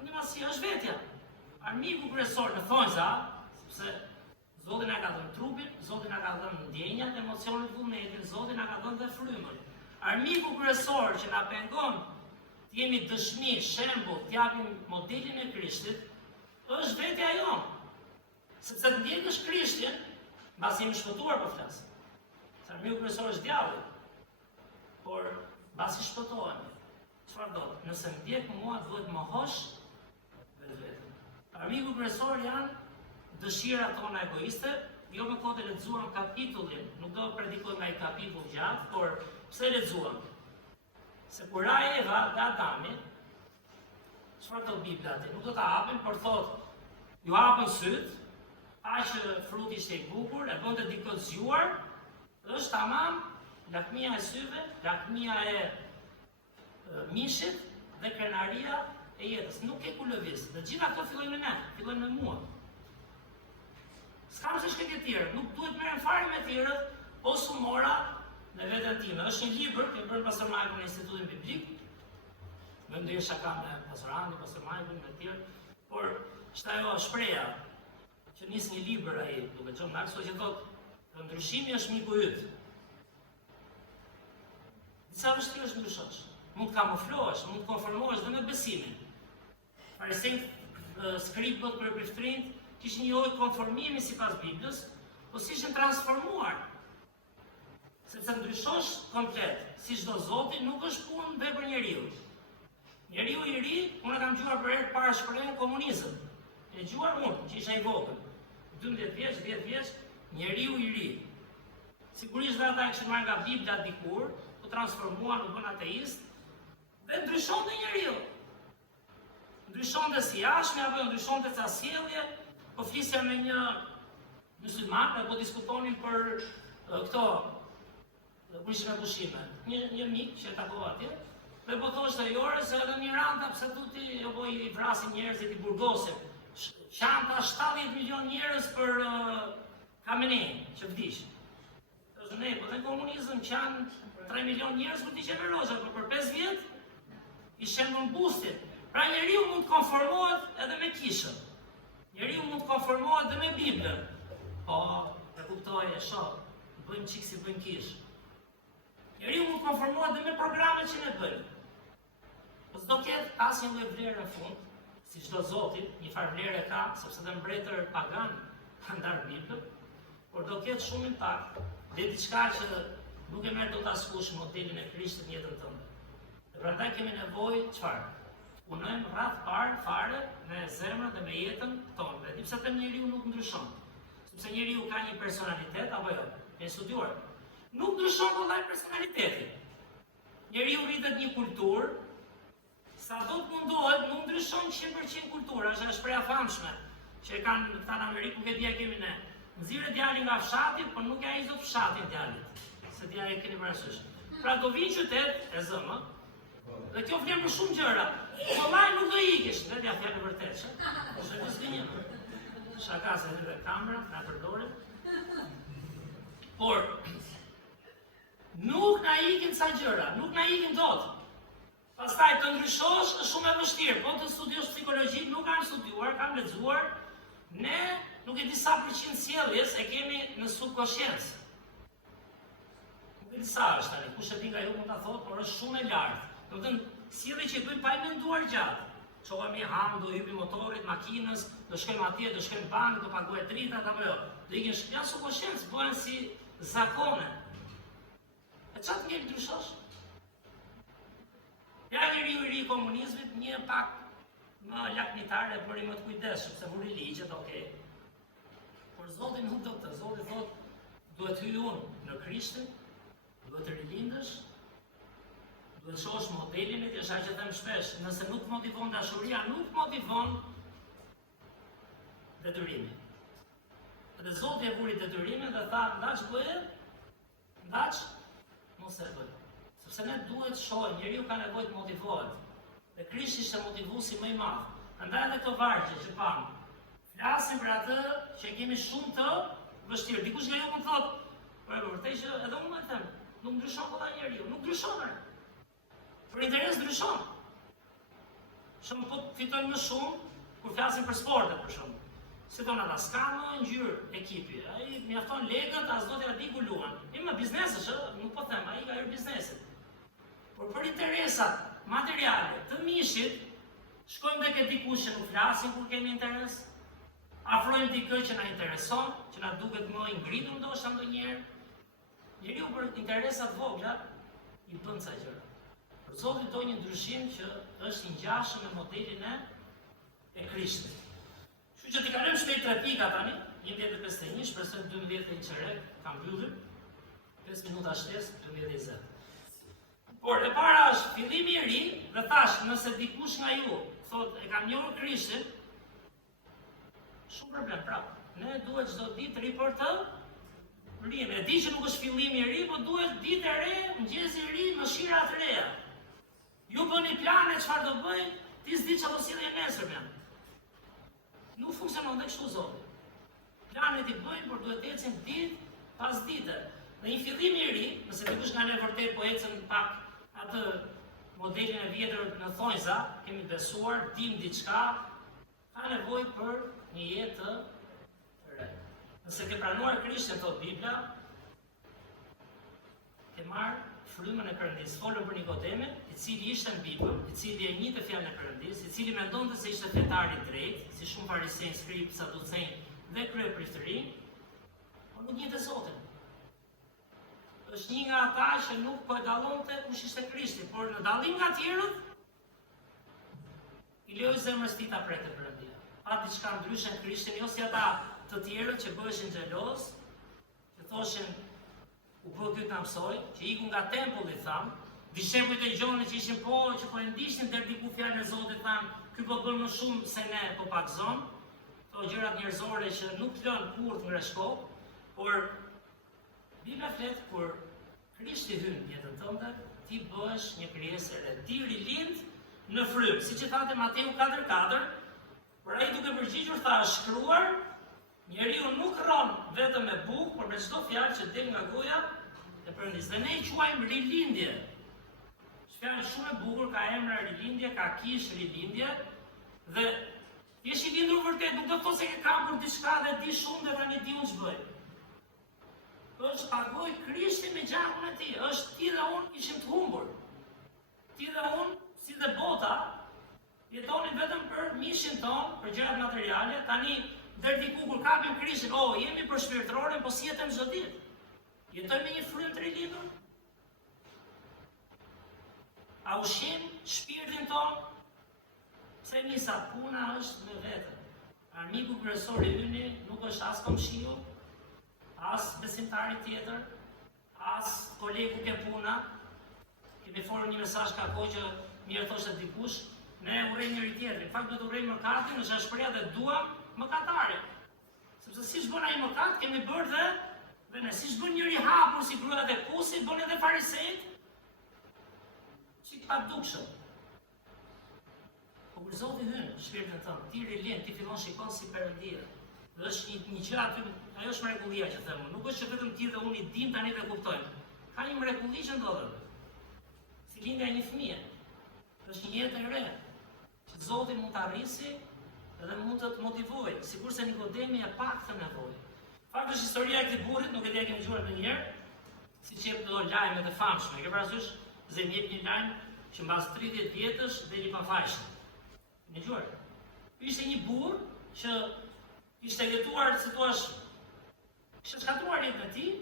Animasia është vetja. Armiku kryesor në thonjza, sepse Zoti na ka dhënë trupin, Zoti na ka dhënë ndjenjat, emocionet, vullnetin, Zoti na ka dhënë dhe frymën. Armiku kryesor që na pengon të jemi dëshmi, shembull, të japim modelin e Krishtit, është vetja jonë. Sepse të ndjekësh Krishtin, mbasi jemi shpëtuar po flas. Se armiku kryesor është djalli. Por mbasi shpëtohemi, çfarë do? Nëse ndjek mua, duhet të mohosh vetveten. Armiku kryesor janë dëshirat tona egoiste, jo me kohë të lexuam kapitullin, nuk do të predikoj nga i kapitull gjatë, por pse lexuam? Se kur ra Eva nga Adami, çfarë do Bibla aty? Nuk do ta hapin, por thotë, ju hapën syt, që fruti ishte i bukur, e bënte dikë të zgjuar, është tamam, lakmia e syve, lakmia e mishit dhe krenaria e jetës. Nuk ke ku lëviz. Dhe gjitha këto fillojnë me ne, fillojnë me mua. S'kam se shkek e tjerë, nuk duhet merrem fare me tjerët, ose mora në veten time. Është një libër që bën pastor Majku në Institutin Biblik. Më ndjen shaka me pastor Andi, pastor Majku me të tjerë, por është ajo shpreha që nis një libër ai, duke qenë Marx, që thotë ndryshimi është miku yt. Disa vështirë është ndryshosh. Mund të kamuflohesh, mund të konformohesh dhe me besimin. Fariseut skribët për priftërinë kishin një lloj konformimi sipas Biblës, po si ishin transformuar. Sepse ndryshosh komplet, si çdo Zoti nuk është punë vepër njeriu. Njeriu i ri, unë kam dëgjuar për herë para shprehjen komunizëm. E dëgjuar unë, që isha i vogël. 12 vjeç, 10 vjeç, njeriu i ri. Sigurisht dhe ata kishin marrë nga Bibla dikur, u transformuan, u bën ateist, dhe ndryshonte njeriu. Ndryshonte si jashtme, apo ndryshonte ca sjellje, po flisja me një musliman, apo diskutonin për këto pushime pushime. Një mik që e takova atje, dhe po thoshte Jore se edhe Miranda pse tuti jo po i vrasin njerëzit, i burgosin. Çanta 70 milion njerëz për Khamenei që vdiq. Thoshte ne, po në komunizëm qanë 3 milion njerëz për t'i qenë rozha, por për 5 vjet i shembën bustin. Pra njeriu mund të konformohet edhe me kishën. Njeriu mund të konformohet edhe me Biblën. Po, e kuptoj, e shoh, bëjmë çik si bëjmë kish. Njeriu mund të konformohet edhe me programet që ne bëjmë. Po s'do ketë asnjë lloj vlere në fund, si çdo Zoti, një farë vlere ka, sepse dhe mbretër pagan kanë ndarë Biblën, por do ketë shumë impakt, dhe diçka që nuk e merr dot askush modelin e Krishtit në jetën tënde. Dhe prandaj kemi nevojë çfarë? Punojmë rreth parë fare me zemrën dhe me jetën tonë. Dhe pse të njeriu nuk ndryshon? Sepse njeriu ka një personalitet apo jo? E studiuar. Nuk ndryshon kollaj personaliteti. Njeriu rritet një kulturë, sa do të mundohet, nuk ndryshon 100% kultura, është shpreha famshme, që e kanë këta në Amerikë, nuk e dia kemi ne. Nxirë djalin nga fshati, por nuk ja izot fshatin djalit. Se djali e keni parasysh. Pra do vinë qytet, e zëmë, dhe kjo flen për shumë gjëra. Kollaj nuk do ikesh, dhe t'ja fjalë vërtet, që? Ose mos vinjë. Shaka se edhe kamera, na përdoret. Por nuk na ikin ca gjëra, nuk na ikin dot. Pastaj të ndryshosh është shumë e vështirë, po të studiosh psikologjik, nuk kam studiuar, kam lexuar. Ne nuk e di sa përqind sjelljes e kemi në subkonsciencë. Nuk e di sa është tani, kush e di nga ju mund ta thotë, por është shumë e lartë. Do të thënë, sjellje që bëjmë pa i menduar gjatë. Çohemi ham, do hypi motorit, makinës, do shkojmë atje, do shkojmë bankë, do paguaj tritat apo jo. Do ikin shtëpia subkonsciencë, bëhen si zakone. E çfarë ngel ndryshosh? Ja njeriu i ri i komunizmit, një pak më lakmitar e bëri më të kujdesshëm, se muri ligjet, okay. Por Zoti nuk do të, Zoti thotë, duhet hyj unë në Krishtin, duhet të rilindësh, Duhet shohësh modelin e tij, është që them shpesh, nëse nuk motivon dashuria, nuk motivon detyrimi. Dhe Zoti e vuri detyrimin dhe tha, ndaç bëje, ndaç mos e bëj. Sepse ne duhet shohim, njeriu ka nevojë të motivohet. Dhe Krishti ishte motivuesi më i madh. Prandaj edhe këto vargje që pam, flasim për atë që kemi shumë të vështirë. Dikush nga ju më thotë, për vërtet që edhe unë më them, nuk ndryshon kolla njeriu, nuk ndryshon. Për interes ndryshon. Shumë po fitojnë më shumë kur flasim për sportet për shembull. Se do na s'ka më ngjyrë ekipi. Ai mjafton legët, as do t'ja di ku luan. Ima biznesesh, nuk po them, ai ka hyrë biznesit. Por për interesat materiale të mishit, shkojmë tek dikush që nuk flasim kur kemi interes, afrojmë dikë që na intereson, që na duket më i ngritur ndoshta ndonjëherë. Njeriu për interesat vogla i bën ca gjëra. Por Zoti do një ndryshim që është i ngjashëm me modelin e Krishtit. Kështu që t'i kalojmë shpejt 3 pika tani, 11:51, shpresoj 12 i çerek ka mbyllur. 5 minuta shtesë, 12:20. Por e para është fillimi i ri dhe thash, nëse dikush nga ju thotë e kam njohur Krishtin, shumë problem prapë. Ne duhet çdo ditë ri për të rinë. E di që nuk është fillimi i ri, por duhet ditë e re, mëngjesi i ri, mëshira të reja. Ju bëni plane çfarë do bëj, ti s'di çfarë do sjellë nesër janë. Nuk funksionon dhe kështu Zoti. Planet i bëjnë, por duhet ecën ditë pas dite. Dhe një fillim i ri, nëse dikush nga ne vërtet po ecën pak atë modelin e vjetër në thonjza, kemi besuar, dim diçka, ka nevojë për një jetë të re. Nëse ke pranuar Krishtin, thot Bibla, ke marrë frymën e Perëndisë. Folëm për Nikodemin, i cili ishte në Bibël, i cili e njihte fjalën e Perëndisë, i cili mendonte se ishte fetar i drejtë, si shumë farisejnë, skriptë, saducejnë dhe kryepriftërinë, por nuk njihte Zotin. Është një nga ata që nuk po e dallonte kush ishte Krishti, por në dallim nga tjerët, i lejoi zemrës tij ta pretë Perëndia. Pa diçka ndryshe në Krishtin, jo si ata të tjerët që bëheshin xheloz, që thoshin u bë ky ta mësoj, që iku nga tempulli tham, dishepujt e Gjonit që ishin që po e ndiqnin deri diku fjalën e Zotit tham, ky po bën më shumë se ne po pakzon. Këto gjërat njerëzore që nuk lën kurrë të ngreshkop, por Bibla flet kur Krishti hyn në jetën tënde, ti bëhesh një krijesë e re. Ti rilind në frymë, siç e thotë Mateu 4:4, por ai duke përgjigjur tha, është shkruar, njeriu nuk rron vetëm me bukë, por me çdo fjalë që del nga goja e Perëndisë. Dhe ne i quajmë rilindje. Fjalë shumë e bukur, ka emra rilindje, ka kish rilindje, dhe je i lindur vërtet, nuk do të thotë se ke kapur diçka dhe di shumë dhe tani di unë ç'bëj. Është pagoj Krishti me gjakun e tij, është ti dhe unë ishim të humbur. Ti dhe unë, si dhe bota, jetonin vetëm për mishin ton, për gjërat materiale, tani deri diku kur kapim Krishtin, jemi për shpirtërorën, po si jetojmë çdo ditë? Jetojmë me një frymë të rilindur? A ushqim shpirtin ton? Pse nisa puna është me vete. Armiku kryesor i yni nuk është as komshiu, as besimtari tjetër, as kolegu ke puna. Kemi folur një mesazh ka kohë që mirë thoshte dikush, ne urrejmë njëri tjetrin. Në fakt do të urrejmë mëkatin, është shpreha dhe duam mëkatarin. Sepse siç bën ai mëkat, kemi bërë dhe ne siç bën njëri hapur si gruajat e Kusit, bën edhe farisejt. Çik pa dukshëm. Po kur Zoti hyn në shpirtin tënd, ti rilin, ti fillon shikon si Perëndia. Dhe është një gjë aty, ajo është mrekullia që them unë. Nuk është që vetëm ti dhe unë i dim tani dhe kuptojmë. Ka një mrekulli që ndodhet. Si lindja e një fëmie. Është një jetë e re. Që Zoti mund të arrisi edhe mund të të motivojë, sikurse Nikodemi e pa këtë nevojë. Fakti është historia e këtij burrit, nuk e di a kemi dëgjuar ndonjëherë, siç jep do lajmet e famshme. Ke parasysh se jep një lajm që mbas 30 vjetësh deli pa fajshë. Në dëgjuar. Ishte një burr që ishte jetuar, si thua, kishte shkatruar jetën e tij,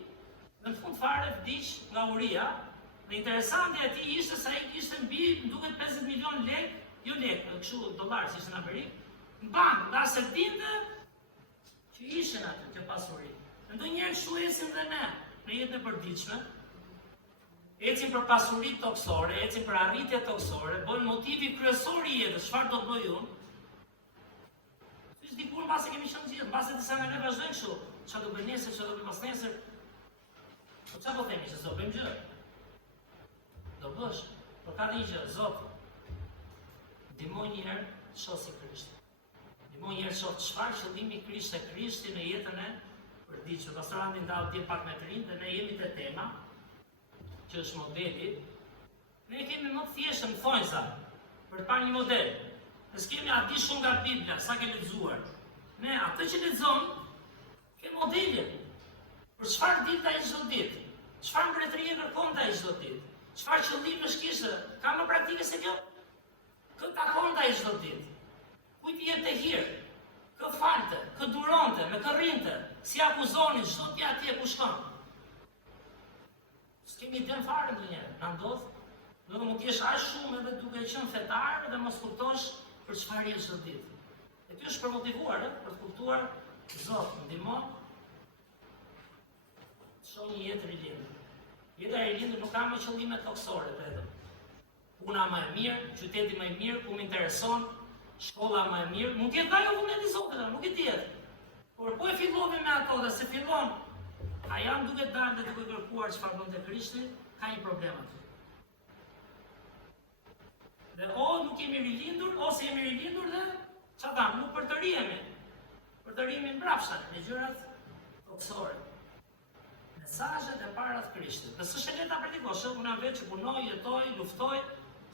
dhe në fund fare vdiq nga uria. Dhe interesante e tij ishte se ai ishte mbi, duket 50 milion lekë, jo lekë, kështu dollar, si ishte në Amerikë, në bankë, nga se dinte që ishin aty të pasuri. Ndonjëherë kështu esim dhe ne në jetën e përditshme. ecin për pasuri toksore, ecin për arritje toksore, bën motivi kryesor i jetës, çfarë do të bëj unë? Siç dikur mbase kemi qenë gjithë, mbase disa nga ne vazhdojnë kështu, çfarë do bëj nesër, çfarë do bëj pas nesër. Po çfarë po themi se s'do bëjmë gjë? Do bësh, por ka një gjë, Zot, ndihmoj një herë shoh si Krisht. Ndihmoj një herë shoh çfarë qëllimi Krishti në jetën e përditshme. Pastorandi ndau dje pak me të rinë dhe ne jemi te tema që është modeli, ne kemi më të thjeshtë më thonë sa, për të parë një model. Ne s'kemi a di shumë nga Biblia, sa ke lexuar. Ne atë që lexon, ke modelin. Për çfarë ditë ai çdo ditë? Çfarë mbretërie kërkon ai çdo ditë? Çfarë qëllimi kishte? Ka më praktike se kjo? Kë takon ai çdo ditë? Kujt i jep të hir? Kë falte, kë duronte, me kë rrinte, si akuzoni çdo dia atje ku shkon. S'kemi idem fare ndonjëherë, na ndodh. Do të mund të jesh aq shumë edhe duke qenë fetar dhe mos kuptosh për çfarë je çdo ditë. E ky është për motivuar, për të kuptuar, Zot, ndihmo. Shoh një jetë rilindur. Jeta e rilindur nuk ka më qëllime toksore vetëm. Puna më e mirë, qyteti më i mirë, ku më intereson, shkolla më e mirë, mund të jetë ajo vullneti i Zotit, nuk e di. Por po e fillove me ato dhe se fillon a janë duke dalë dhe duke kërkuar çfarë bën te Krishti, ka një problem aty. Dhe o nuk jemi rilindur, ose jemi rilindur dhe çfarë nuk për të rihemi. Për të rihemi mbrapsht në gjërat toksore. Mesazhet e para të Krishtit. Dhe s'është e lehtë ta predikosh, unë vetë që punoj, jetoj, luftoj,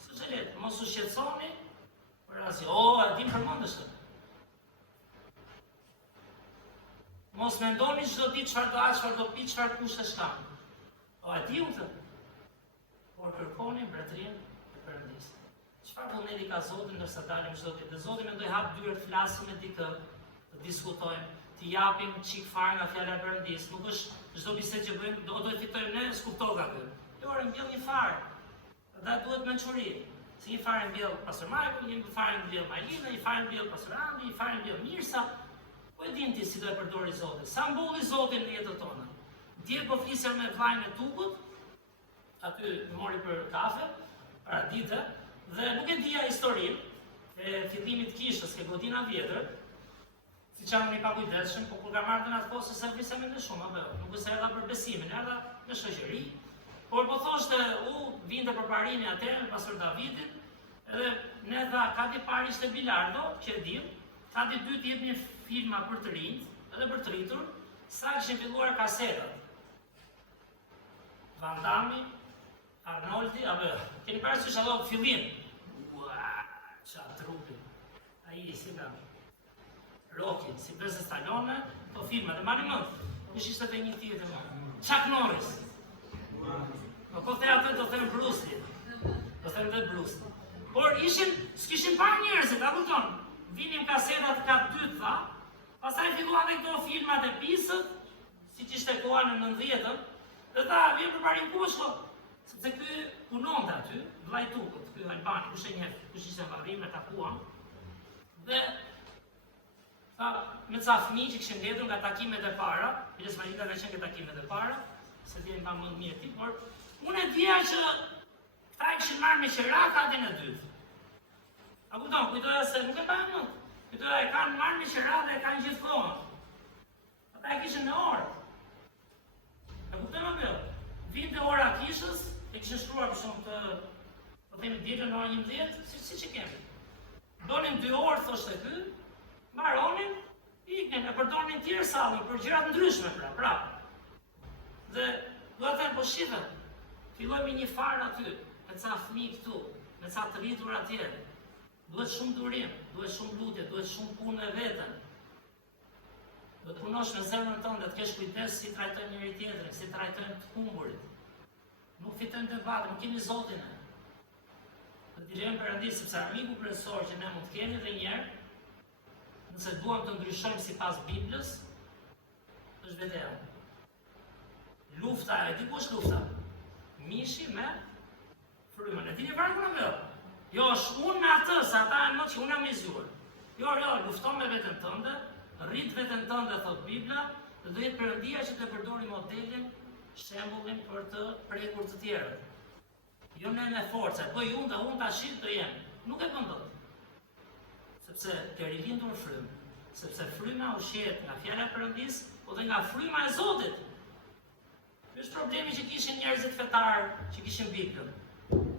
s'është e lehtë. Mos u shqetësoni për asgjë. A dim përmendesh? Mos mendoni çdo ditë çfarë do hash, çfarë do pi, çfarë kushtesh kam. E di unë këtë. Por kërkoni mbretërinë e Perëndisë. Çfarë vullneti ka Zoti ndërsa dalim çdo ditë? Dhe Zoti mendoj hap dyert të flasim me dikë, të diskutojmë, të japim çik fare nga fjala e Perëndisë. Nuk është çdo bisedë që bëjmë do të fitojmë ne, skuptoj atë. Jo, mbjell një farë. Dhe duhet mençuri. Si një farë mbjell Pastor Marku, një farë mbjell Majlina, një farë mbjell Pastor Andi, një farë mbjell Mirsa. Po e din ti si do e përdori Zotin. Sa mbulli Zotin në jetën tonë. Dje po flisja me vllajën e Tukut, aty mori për kafe, para dite, dhe nuk e dija historinë e fillimit të kishës, ke godina vjetër, si që një pa kujdesshëm, po kur ka marrë në atë posë se flisja me në shumë, nuk është erdha për besimin, erdha në shoqëri, por po thoshte vinte për parini atëherë me Pastor Davidin, edhe ne tha, kati pari ishte Bilardo, që e dim, kati dytë jep një filma për të rinjt, edhe për të rritur, sa kishin filluar kasetat. Van Damme, Arnoldi, keni parasysh ato fillim. Qa trupi. Ai si ka. Rocky, si Sylvester Stallone, to filma, dhe marrë mend. Kush ishte te një tjetër më? Chuck Norris. Po the atë do them Bruce Lee. Do them vetë Bruce Lee. Por s'kishin parë njerëzit, a kupton? Vinim kasetat ka 2 tha. Pastaj filluan këto filmat e pisët, siç ishte koha në 90-ën, dhe tha, vjen për parim kushko, sepse ky punonte aty, vllai Tukut, ky Albani, kush e njeh, kush ishte varrim e takuam. Dhe tha, me ca fëmijë që kishin ngjetur nga takimet e para, Biles Marita ka qenë nga takimet e para, se ti mba më mirë ti, por unë e dija që këta e kishin marrë me qeraka atë në dytë. A kupton, kujtoja se nuk e pa mend. Këto e kanë marrë me qera dhe e kanë gjithë kohën. Ata e kishin në orë. E kuptoj më bërë. Vinte ora kishës, e kishin shkruar për shumë të, po themi ditën në orë 11, si që kemi. Donin 2 orë, thoshte ky, mbaronin, iknin, e përdonin tjerë sallën për gjërat ndryshme pra. Dhe do të them, po shife, fillojmë një farë aty, me ca fëmijë këtu, me ca të rritur atje. Duhet shumë durim, duhet shumë lutje, duhet shumë punë e vetën. Do të punosh me zemrën tënde, të kesh kujdes si trajtojnë njëri tjetrin, si trajtojnë të humburit. Nuk fitojnë debate, nuk kemi Zotin e. Dhe t'i lejmë Perëndisë, sepse armiku kryesor që ne mund të kemi dhe njerë, nëse duam të ndryshojmë sipas Biblës, është vetëja. Lufta, e di ku është lufta? Mishi me frymën. E dini varë ku në vëllë? Jo, është unë me atë, sa ata e më që unë jam i zgjuar. Jo, lufton me veten tënde, rrit veten tënde, thot Bibla, dhe do jetë Perëndia që të përdori modelin, shembullin për të prekur të tjerët. Jo ne me forca, bëj unë dhe unë tash do jem. Nuk e bën dot. Sepse ke rilindur frymë. Sepse fryma ushqehet nga fjala e Perëndis, po dhe nga fryma e Zotit. Ky është problemi që kishin njerëzit fetar që kishin Biblën.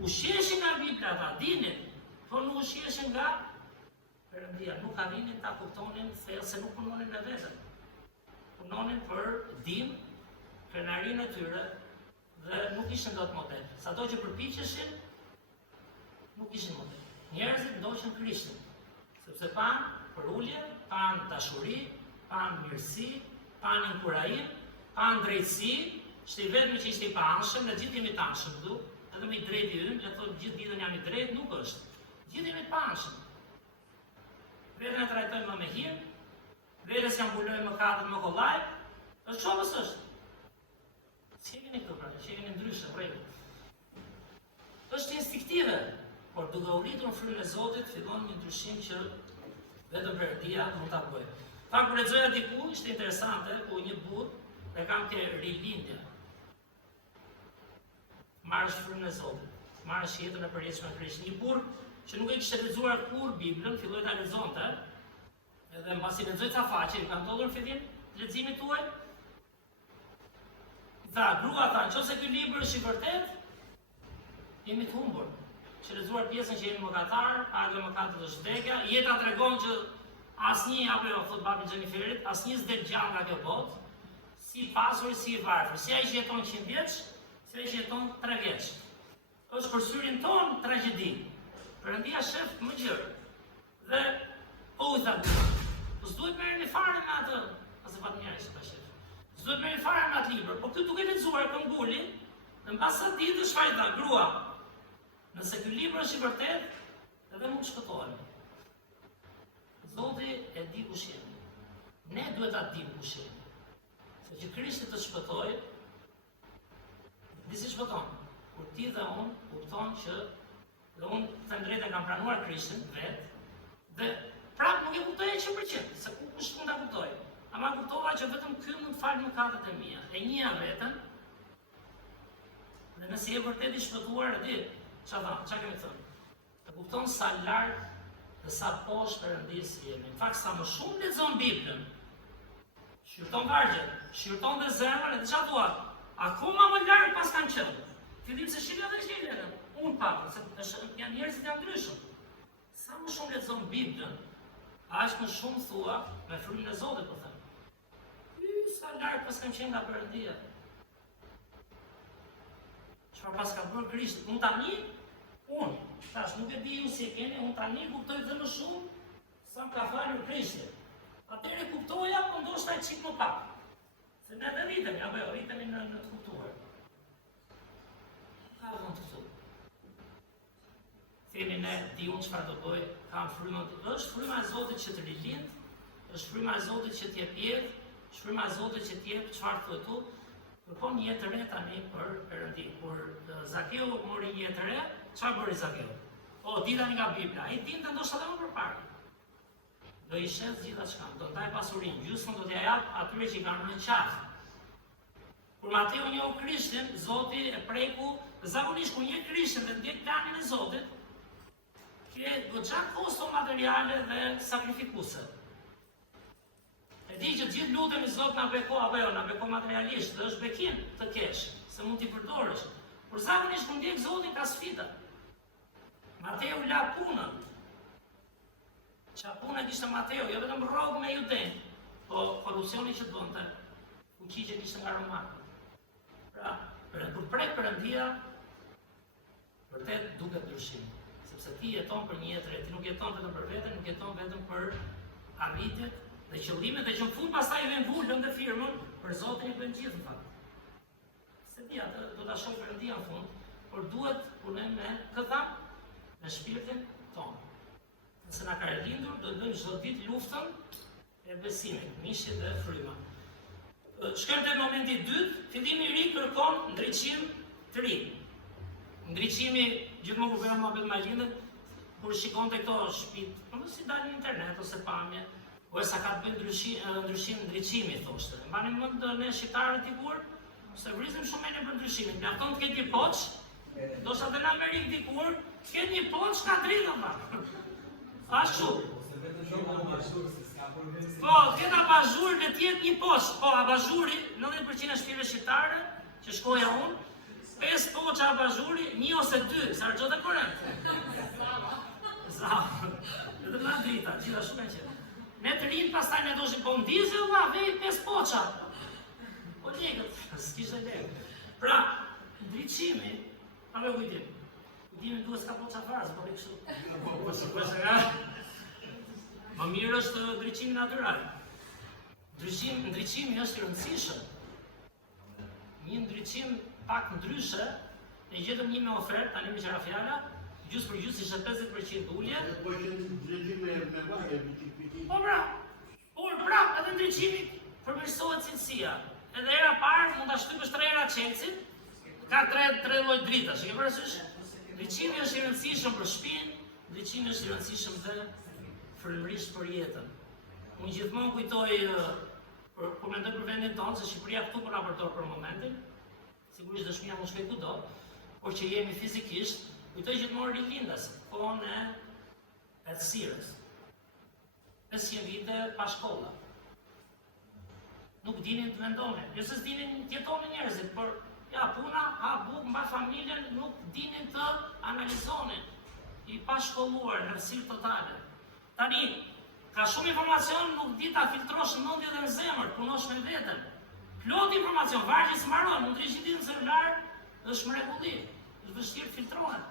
Ushqeheshin nga Bibla, ata dinin, po nuk ushqeheshin nga Perëndia, nuk arrinin ta kuptonin se nuk punonin me veten. Punonin për dim, krenarinë e tyre dhe nuk ishin dot model. Sado që përpiqeshin, nuk ishin model. Njerëzit ndoqën Krishtin, sepse pan përulje, pan dashuri, pan mirësi, pan inkurajim, pan drejtësi, ishte i vetmi që ishte i paanshëm, ne gjithë jemi të anshëm këtu, edhe me i drejti ynë, e thotë gjithë ditën jam i drejtë, nuk është. Gjithë jemi të paanshëm. Vetën e trajtojmë më me hir, vetës jam mbulojmë mëkatet më kollaj, është çovës është. Si e keni këtu pra, që e keni ndryshe, rregull. Është instiktive, por duke u rritur në frymën e Zotit, fillon një ndryshim që vetëm Perëndia mund ta bëjë. Kur lexoja diku, ishte interesante, ku një burr e kam ke rilindje. Marrësh frymën e Zotit, marrësh jetën e përjetshme në Krisht. Një burr që nuk e kishte lexuar kur Biblën, filloi ta lexonte. Edhe mbasi lexoi ca faqe, ka ndodhur në fillim të leximit tuaj. Tha, grua tha, nëse ky libër është i vërtet, jemi të humbur. Që lexuar pjesën që jemi mëkatar, ardhë mëkatet është vdekja, jeta tregon që asnjë apo jo thot babi Xheniferit, asnjë s'del gjallë nga kjo botë, si pasur si i varfër. Si ai që jeton 100 vjeç, si ai që jeton 3 vjeç. Është për syrin ton tragjedi. Perëndia shef më gjërë. Dhe po u tha, po s'duhet merreni fare me atë, asë pat njerëz që ta shef. S'duhet merreni fare me atë libër, po ky duke lexuar këmbuli, në mbas sa ditë çfarë tha grua? Nëse ky libër është i vërtet, edhe mund të shpëtohemi. Zoti e di kush jemi. Ne duhet ta dim kush jemi. Se që Krishti të shpëtojë, disi shpëton. Kur ti dhe unë kupton që dhe unë të drejtë kam pranuar Krishtin vetë, dhe prapë nuk e kuptoj 100%, se kush mund ta kuptoj. Ama kuptova që vetëm ky mund të falë mëkatet e mia. E njeh veten. Dhe nëse je vërtet i shpëtuar, e di, çfarë kemi thënë? Të kupton sa larg dhe sa poshtë Perëndis jemi. Në fakt sa më shumë lexon Biblën, shqyrton vargjet, shqyrton dhe zemrën, e çfarë thua? Akoma më larg pas kanë qenë. Fillim se shihja dhe shihja. Unë pak, se janë njerëzit janë ndryshëm. Sa më shumë lexon Biblën, aq më shumë thua me frymën e Zotit, po them. Sa larg pas kanë qenë nga Perëndia. Çfarë pas ka bërë Krishti? Unë tani, tash nuk e di ju si e keni, unë tani kuptoj dhe më shumë sa më ka falur Krishti. Atëherë kuptoja, po ndoshta e çik më pak. Se ne dhe rritemi, apo jo, rritemi në të kuptuar. Ka vënd të thutë. Themi ne, di unë çfarë do bëj, kam frymën, është fryma e Zotit që të rilind, është fryma e Zotit që t'jep jetë, është fryma e Zotit që t'jep çfarë thuhet tu. Kërkon një jetë të re tani për Perëndin. Kur Zakeu mori një jetë të re, çfarë bëri Zakeu? O, di tani nga Bibla, ai dinte ndoshta edhe më përpara. Do i shes gjithçka, do ndaj pasurinë, gjysmën do t'ja jap atyre që i kanë në qafë. Kur Mateu njohu Krishtin, Zoti e preku, zakonisht kur njeh Krishtin dhe ndjek planin e Zotit, ke goxha kosto materiale dhe sakrifikuese. E di që gjithë lutemi Zot na beko apo jo, na beko materialisht, dhe është bekim të kesh, se mund t'i përdorësh. Por zakonisht kur ndjek Zotin ka sfida. Mateu la punën. Qa punë kishte Mateu, jo vetëm rrogë me juden, po korrupsioni që bënte, fuqi që kishte nga romakët. Pra, kur prek Perëndia, vërtet duket ndryshim. Sepse ti jeton për një jetë re, ti nuk jeton vetëm për veten, nuk jeton vetëm për arritjet dhe qëllimet, dhe që në fund pastaj vjen vulën dhe firmën, për Zotin i bën gjithë në fakt. Se di atë do ta shoh Perëndia në fund, por duhet punojmë me këta, me shpirtin tonë. Nëse na ka rindur, do të bëjmë çdo ditë luftën e besimit, mishit dhe fryma. Shkojmë te momenti i dytë, fillimi i ri kërkon ndriçim të ri. Ndriçimi gjithmonë kur bëjmë mohabet me gjendën, kur shikonte këto shtëpit, nuk si dalin në internet ose pamje, ose sa ka të bëjë ndriçimi thoshte. Mbani mend ne shqiptarët dikur, se vrizim shumë me për ndryshimin. Mjafton të ketë një poç, Do shta dhe në Amerikë dikur, ke një ponë që ka dritë, ma. Ashtu. Po, këta abazhur në tjetë një poshtë. Po, abazhuri, 90% e shpjeve shqiptare, që shkoja unë, 5 poqa abazhuri, 1 ose 2, sa rëgjote korent. Zavë, dhe nga drita, gjitha shumë e qenë. Ne të rinë pastaj ne doshim, po në dizel, va, vej 5 poqa. Po njëgët, s'kishtë e legë. Pra, ndryqimi, pa me kujtim. Kujtimi duhet s'ka poqa farës, po kështu. Po shukë nga. Më mirë është ndryqimi natural. Ndryqimi është i rëndësishëm. Një ndryqim pak ndryshe, ne gjetëm një me ofertë, tani me qëra fjalla, gjusë për gjusë ishte 50% ullje. Po që ndryqimi me vaje, Po pra, edhe ndryqimi përmirësohet cilësia. Edhe era parë mund ta shtypësh 3 era Chelsea, ka 3 lloj dritash, e ke parasysh? Ndryqimi është i rëndësishëm për shtëpinë, ndryqimi është i rëndësishëm dhe frymërisht për jetën. Unë gjithmonë kujtoj, kur mendoj për vendin tonë, se Shqipëria këtu po na përdor për momentin, sigurisht dëshmia mund shkoj kudo, por që jemi fizikisht, kujtoj gjithmonë rilindas, kohën e errësirës. 500 vite pa shkolla. Nuk dinin të mendonin, jo se s'dinin të jetonin njerëzit, por ja puna, ha buk, mba familjen, nuk dinin të analizonin. I pa shkolluar në errësirë totale. Tani, ka shumë informacion, nuk di ta filtrosh në mendje dhe në zemër, punosh me veten. Plot informacion, vargje s'mbaron, mund të rish ditën në celular, është mrekulli, është vështirë filtrohet.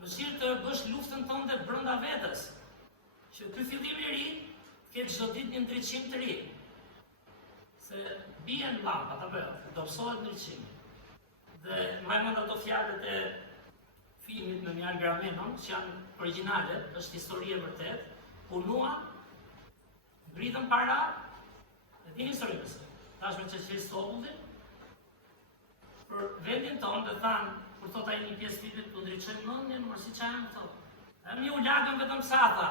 Vështirë të bësh luftën tënde brenda vetes. Që ky fillim i ri, ke çdo ditë një ndryqim të ri. Se bien lampat, apo dobësohet ndryqimi. Dhe mbaj mend ato fjalët e filmit me Mjal Gramenon, që janë origjinale, është histori e vërtet, punuan, ngritën para, e dini historinë se, tashme që qëllë Stopullin, për vendin tonë dhe thanë, kur thot ai një pjesë filmit, të ndryqojnë mendjen, mërë si që janë thot. E mi u lagën vetëm sata,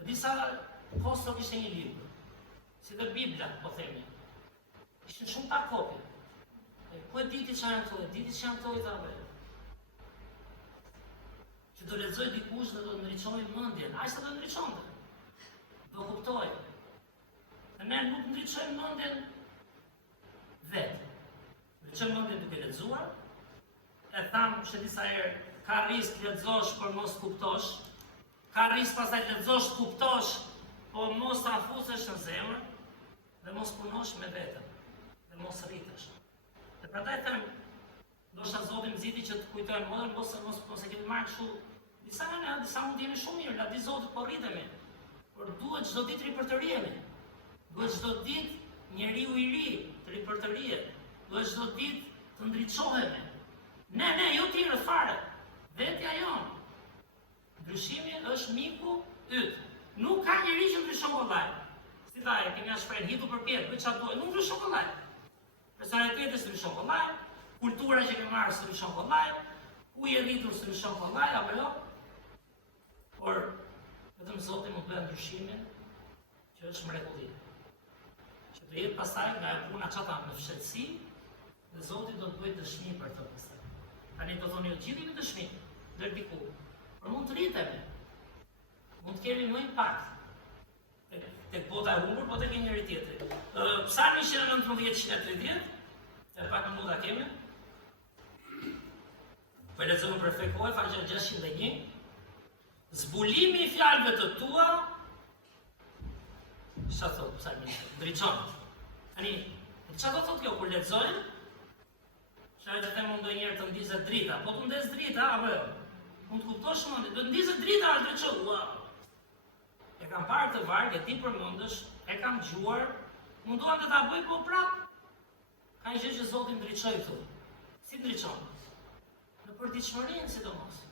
dhe disa Kosov ishte një libër, si dhe Biblia, po themi. Ishte shumë ta kopje. Po e diti që janë thot, diti që janë thot, që do lexoj dikush dhe do të ndriçojë mendjen, ai sa do ndriçonte. Do kuptoj. Ne nuk ndriçojmë mendjen vetë. Ndriçojmë mendjen duke lexuar. E tham që disa herë ka risk lexosh por mos kuptosh. Ka risk pastaj lexosh kuptosh, por mos ta fusesh në zemër dhe mos punosh me veten. Dhe mos rritesh. Dhe prandaj them, ndoshta Zoti më zgjidhi që të kujtojmë modern, mos e kemi marrë kështu. Disa mund të jemi shumë mirë, la di Zoti po rritemi. Por duhet çdo ditë ripërtërihemi. Duhet çdo ditë njeriu i ri të ripërtërihet. Duhet çdo ditë të ndriçohemi. Ne, jo tjerë fare. Vetja jon. Ndryshimi është miku yt. Nuk ka njeri që ndryshon kollaj. Si thaj, kemi as shprehje hitu për pjetë, bëj çfarë duhet, nuk ndryshon kollaj. Personaliteti ndryshon kollaj, kultura që kemi marrë ndryshon kollaj, ku je rritur ndryshon kollaj, apo jo? Por vetëm Zoti mund të bëjë ndryshimin që është mrekulli. Që të jetë pastaj nga puna çata në fshehtësi, dhe Zoti do të bëjë dëshmi për të pastaj. Tani do thoni gjithë jemi dëshmi, deri diku. Por mund të rritemi. Mund të kemi më impakt. Tek bota e humbur, po tek njëri tjetri. Psalmi 119:130, e pak më ta kemi. Po lexojmë për fekoj, faqja 601. Zbulimi i fjalëve të tua, çfarë thot psalmi? Ndriçon. Tani, çfarë do thotë kjo kur lexojmë? Shajë të them ndonjëherë të ndizet drita, po të ndes drita apo jo? Mund të kuptosh mendin, do ndizet drita apo ndriçon? Wow. E kam parë të varg, e ti përmendësh, e kam dëgjuar, munduam të ta bëj, po prap. Ka një gjë që Zoti ndriçoi këtu. Si ndriçon? Në përditshmërinë sidomos.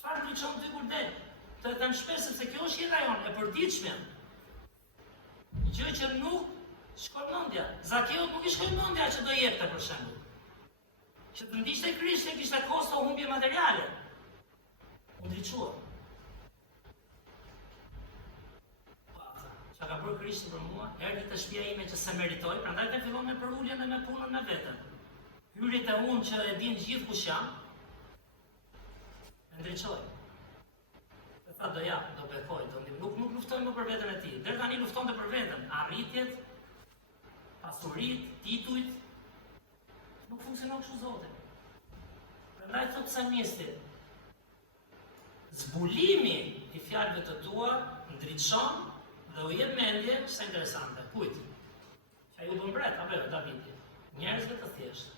Çfarë ndriçon ty kur del? Të them shpesh sepse kjo është jeta jonë, e përditshme. Një gjë që nuk shkon mendja. Zakeut nuk i shkoi mendja që do jepte për shembull. Që të ndiqte Krishtin, kishte kosto humbje materiale. U ndriçua. Çka ka bërë Krishti për mua, erdhi te shtëpia ime që se meritoj, prandaj të fillon me përuljen dhe me punën me veten. Hyrit e unë që e din gjithë kush jam, e ndriçoj. E tha do jap, do bekoj, nuk luftoj më për veten e tij. Deri tani luftonte për veten, arritjet, pasurit, titujt. Nuk funksionon kështu Zoti. Prandaj thot psalmisti, zbulimi i fjalëve të tua ndriçon dhe u jep mendje, është interesante. Kujt? Ai u bën bret, apo Davidi. Njerëzve të thjeshtë.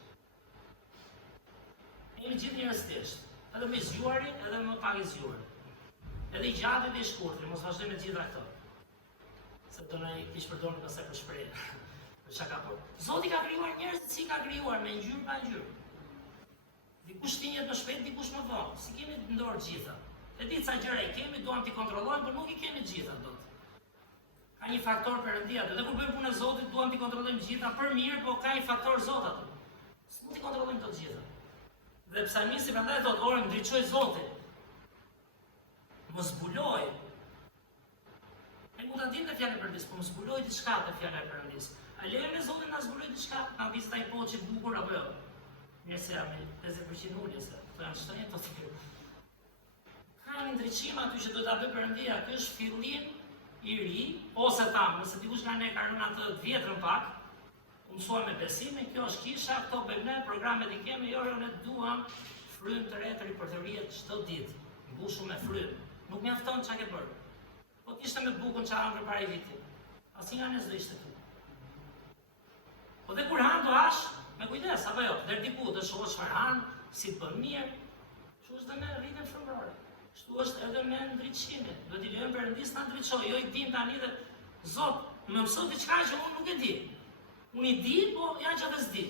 Jemi gjithë njerëz të thjeshtë, edhe me zgjuari, edhe më pak i zgjuar. Edhe i gjatë dhe i shkurtër, mos vazhdoj me gjitha këto. Se do na i kish përdorur pastaj për shprehje. Për çka ka por. Zoti ka krijuar njerëz si ka krijuar me ngjyrë pa ngjyrë. Dikush tinjet më shpejt, dikush më vonë. Si kemi të ndorë gjitha. E di ca gjëra i kemi, duam t'i kontrollojmë, por nuk i kemi gjitha dot. Ka një faktor Perëndia, dhe kur bëjmë punën e Zotit, duam t'i kontrollojmë gjitha për mirë, por ka një faktor Zot aty. S'mund t'i kontrollojmë të gjitha. Dhe psalmisti prandaj thotë, "Ore ndriçoj Zotin. Më zbuloj." E mund ta dim të fjalën e Perëndisë, po më zbuloj diçka të fjala e Perëndisë. A lejon e Zotit na zbuloj diçka? Na vizita i poçi bukur apo jo? Mirë se jam 50% ulje se to janë shtonjë të tjerë. Ka një ndriçim aty që do ta bëj Perëndia, ky është fillim i ri, ose tam, nëse dikush nga ne ka rënë atë të vjetrën pak, mësuar me besimin, kjo është kisha, këto bëjmë ne, programet i kemi, jo ne duam frymë të re të ripërtëriet çdo ditë, mbushur me frymë. Nuk mjafton çka ke bërë. Po kishte me bukën çka hangër para vitit. Asnjë nga ne s'do ishte këtu. Po dhe kur han do hash, me kujdes, apo jo, deri diku do shohësh çfarë han, si të bën mirë. Kështu është dhe me rritjen frymërore. Kështu është edhe me ndriçimin. Do t'i lejojmë Perëndisë na ndriçojë, jo i dim tani dhe Zot, më mëso diçka që unë nuk e di. Unë i di, po janë që dhe s'di.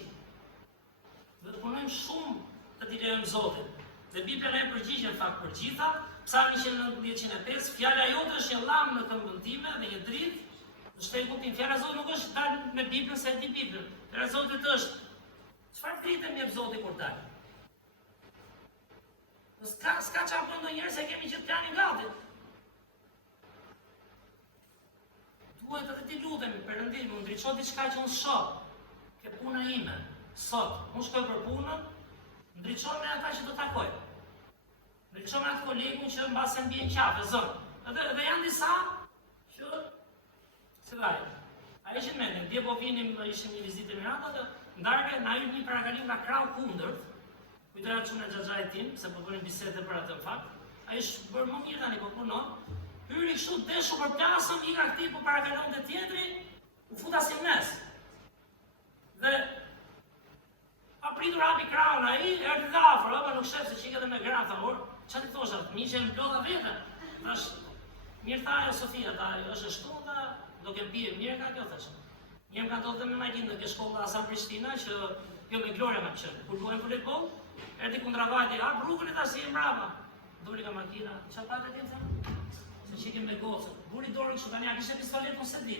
Dhe të punojmë shumë të t'i lejojmë Zotit. Dhe Biblia na e përgjigj në fakt për gjitha, Psalmi 105, fjala jote është një llam në këmbën time dhe një dritë. Në shtej kuptim, fjala e Zotit nuk është dalë me Biblën se e di Biblën. Fjala e Zotit është çfarë dritë më jep Zoti kur dal. S'ka qa për ndonjëherë se kemi gjithë planin gati. Duhet edhe ti lutemi, Perëndi, më ndriço diçka që unë shoh. Ke puna ime. Sot, unë shkoj për punën, ndriço me ata që do takoj. Ndriço me atë kolegun që mbase mbien qafë, zon. Edhe janë disa që se vaj. A ishin mendin, dje po vinim, ishim një vizitë Emiratave, ndarke na hyr një parakalim nga krau kundërt. Kujtëra që në xhaxhajt tim, se po bënim bisede për atë fakt. Ai është bërë më mirë tani po punon. Hyri kështu deshu për plasën, i ka këtij po parakalon te tjetri, u futa si mes. Dhe apritur hapi kraun ai, erdhi dhe afër, apo nuk shef se çike edhe me gra favor. Çfarë ti thosha? Miqe më blodha veten. Thash, mirë tha ajo Sofia, ta është ashtu ta do kem bie mirë ka kjo thash. Një më ka ndodhur me makinë në shkolla Hasan Prishtina që jo me Gloria më qenë. Kur luajmë voleybol, erdhi kundravajti, hap rrugën e tash i mbrapa. Doli nga makina, çfarë patë ti thënë? Se çikim me gocën. Buri dorën kështu tani, a kishte pistolet unë se di.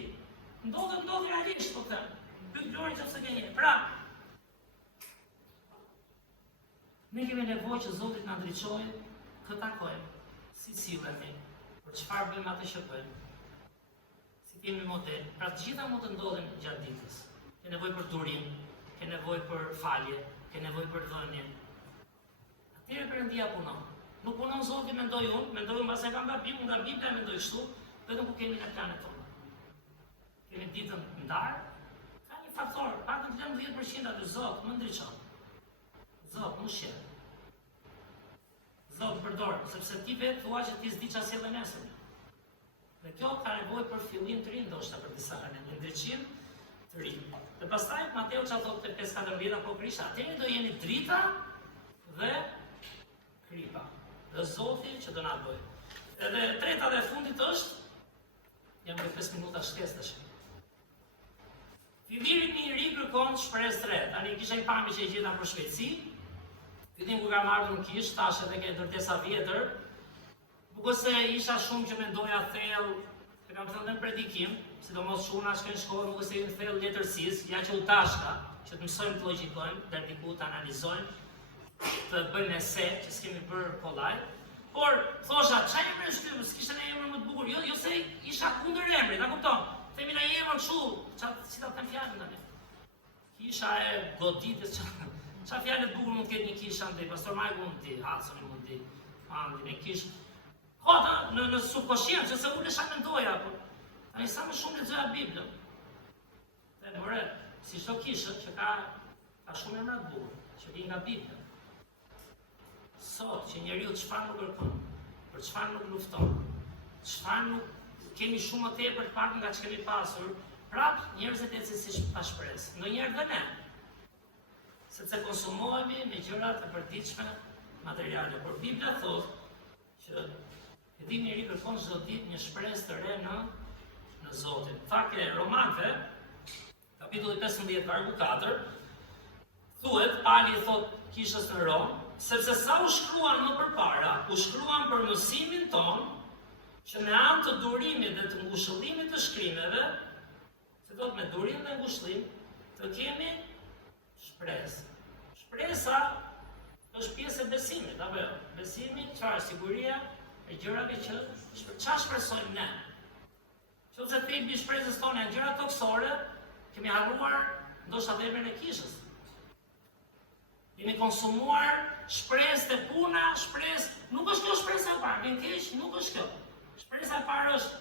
Ndodh realisht po them. Pyet Gloria nëse ke një. Pra, ne kemi nevojë që Zoti na ndriçojë, të takojmë, si sillemi, për çfarë bëjmë atë që bëjmë. Si kemi model. Pra të gjitha mund të ndodhin gjatë ditës. Ke nevojë për durim, ke nevojë për falje, ke nevojë për dhënje. Atëherë Perëndia punon. Nuk punon Zoti mendoj unë mbas e kam gabim, unë nga Bibla mendoj kështu, vetëm ku kemi në planet tonë. Kemi ditën ndar, ka një faktor, pak të 10% aty Zot më ndriçon. Zot më sheh. Zot përdor, sepse ti vetë thua që ti s'di çfarë sjellë nesër. Dhe kjo ka nevojë për fillim të ri ndoshta për disa anë, një ndriçim të ri. Dhe pastaj Mateu çfarë thotë te 5:14 apo Krishta, atëherë do jeni drita dhe kripa. Dhe Zoti që do na bëjë. Edhe e treta dhe e fundit është, jam me 5 minuta shkesë tash. Fillimin i ri kërkon shpresë të re. Tani kisha një pamje që e gjeta për Shqipëri. Fillim kur kam ardhur në kish, tash edhe ke ndërtesa vjetër. Bukur se isha shumë që mendoja thellë, e kam thënë në predikim, sidomos çuna shkojnë në shkollë, nuk se në thellë letërsisë, ja që u tashka, që të mësojmë të logjikojmë, deri diku të analizojmë, të bëjmë ese, që s'kemi bërë kollaj. Por thosha, çfarë jemi në shtypë, s'kishte një emër më të bukur. Jo se isha kundër emrit, ta kupton. Themi na një emër kështu, si ta them fjalën tani. Kisha e goditës Qa fjalë të bukur mund të ketë një kish andej, pastor Majku mund t'i, Haconi mund t'i, Andi, një kish. Kota, në subkonscient, që se unë isha mendoja, po, a i sa më shumë lexoja Biblën. Dhe more, si çdo kishë që ka shumë emra të bukur, që vijnë nga Bibla. Sot që njeriu çfarë nuk kërkon, për çfarë nuk lufton, çfarë nuk kemi shumë më tepër të pak nga ç'kemi pasur, prap njerëzit ecin si pa shpresë. Ndonjëherë dhe ne. Sepse konsumohemi me gjëra të përditshme materiale. Por Bibla thotë që edhim njeri kërkon çdo ditë një shpresë të re në Zotin. Fakti Romanëve, kapitulli 15, vargu 4, thuhet, Pali thot kishës në Rom, sepse sa u shkruan më përpara, u shkruan për mësimin ton, që me anë të durimit dhe të ngushëllimit të shkrimeve, se thot me durim dhe ngushëllim, të kemi shpresë. Shpresa është pjesë e besimit, apo jo? Besimi, çfarë? Siguria e gjërave që çfarë shpresojmë ne. Nëse thelbi i shpresës tonë janë gjëra toksore, kemi harruar ndoshta veprin e kishës. Kemi konsumuar shpresë të puna, shpresë, nuk është kjo shpresa e parë, vjen keq, nuk është kjo. Shpresa e parë është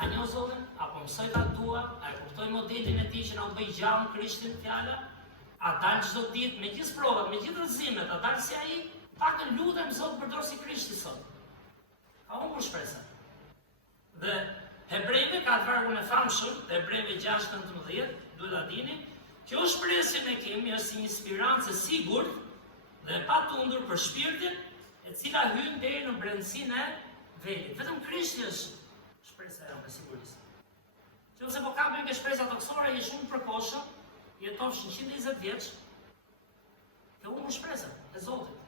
a njoh Zotin, apo mësoj ta dua, a e kuptoj modelin e tij që na bëj gjallë Krishtin fjala, a dal çdo ditë me gjithë provat, me gjithë rrezimet, a dal si ai, pak të lutem Zot përdor si Krishti sot. Ka humbur shpresën. Dhe Hebrejve ka të vargun e famshëm, dhe Hebrejve 6:19, duhet ta dini, kjo shpresë që ne kemi është si një spirancë e sigurt dhe e patundur për shpirtin, e cila hyn deri në brendësinë e velit. Vetëm Krishti është shpresa jonë e sigurisë. Nëse po kapim ke shpresa toksore, je shumë përkohshëm, jeton 120 vjeç, ke humbur shpresën e Zotit.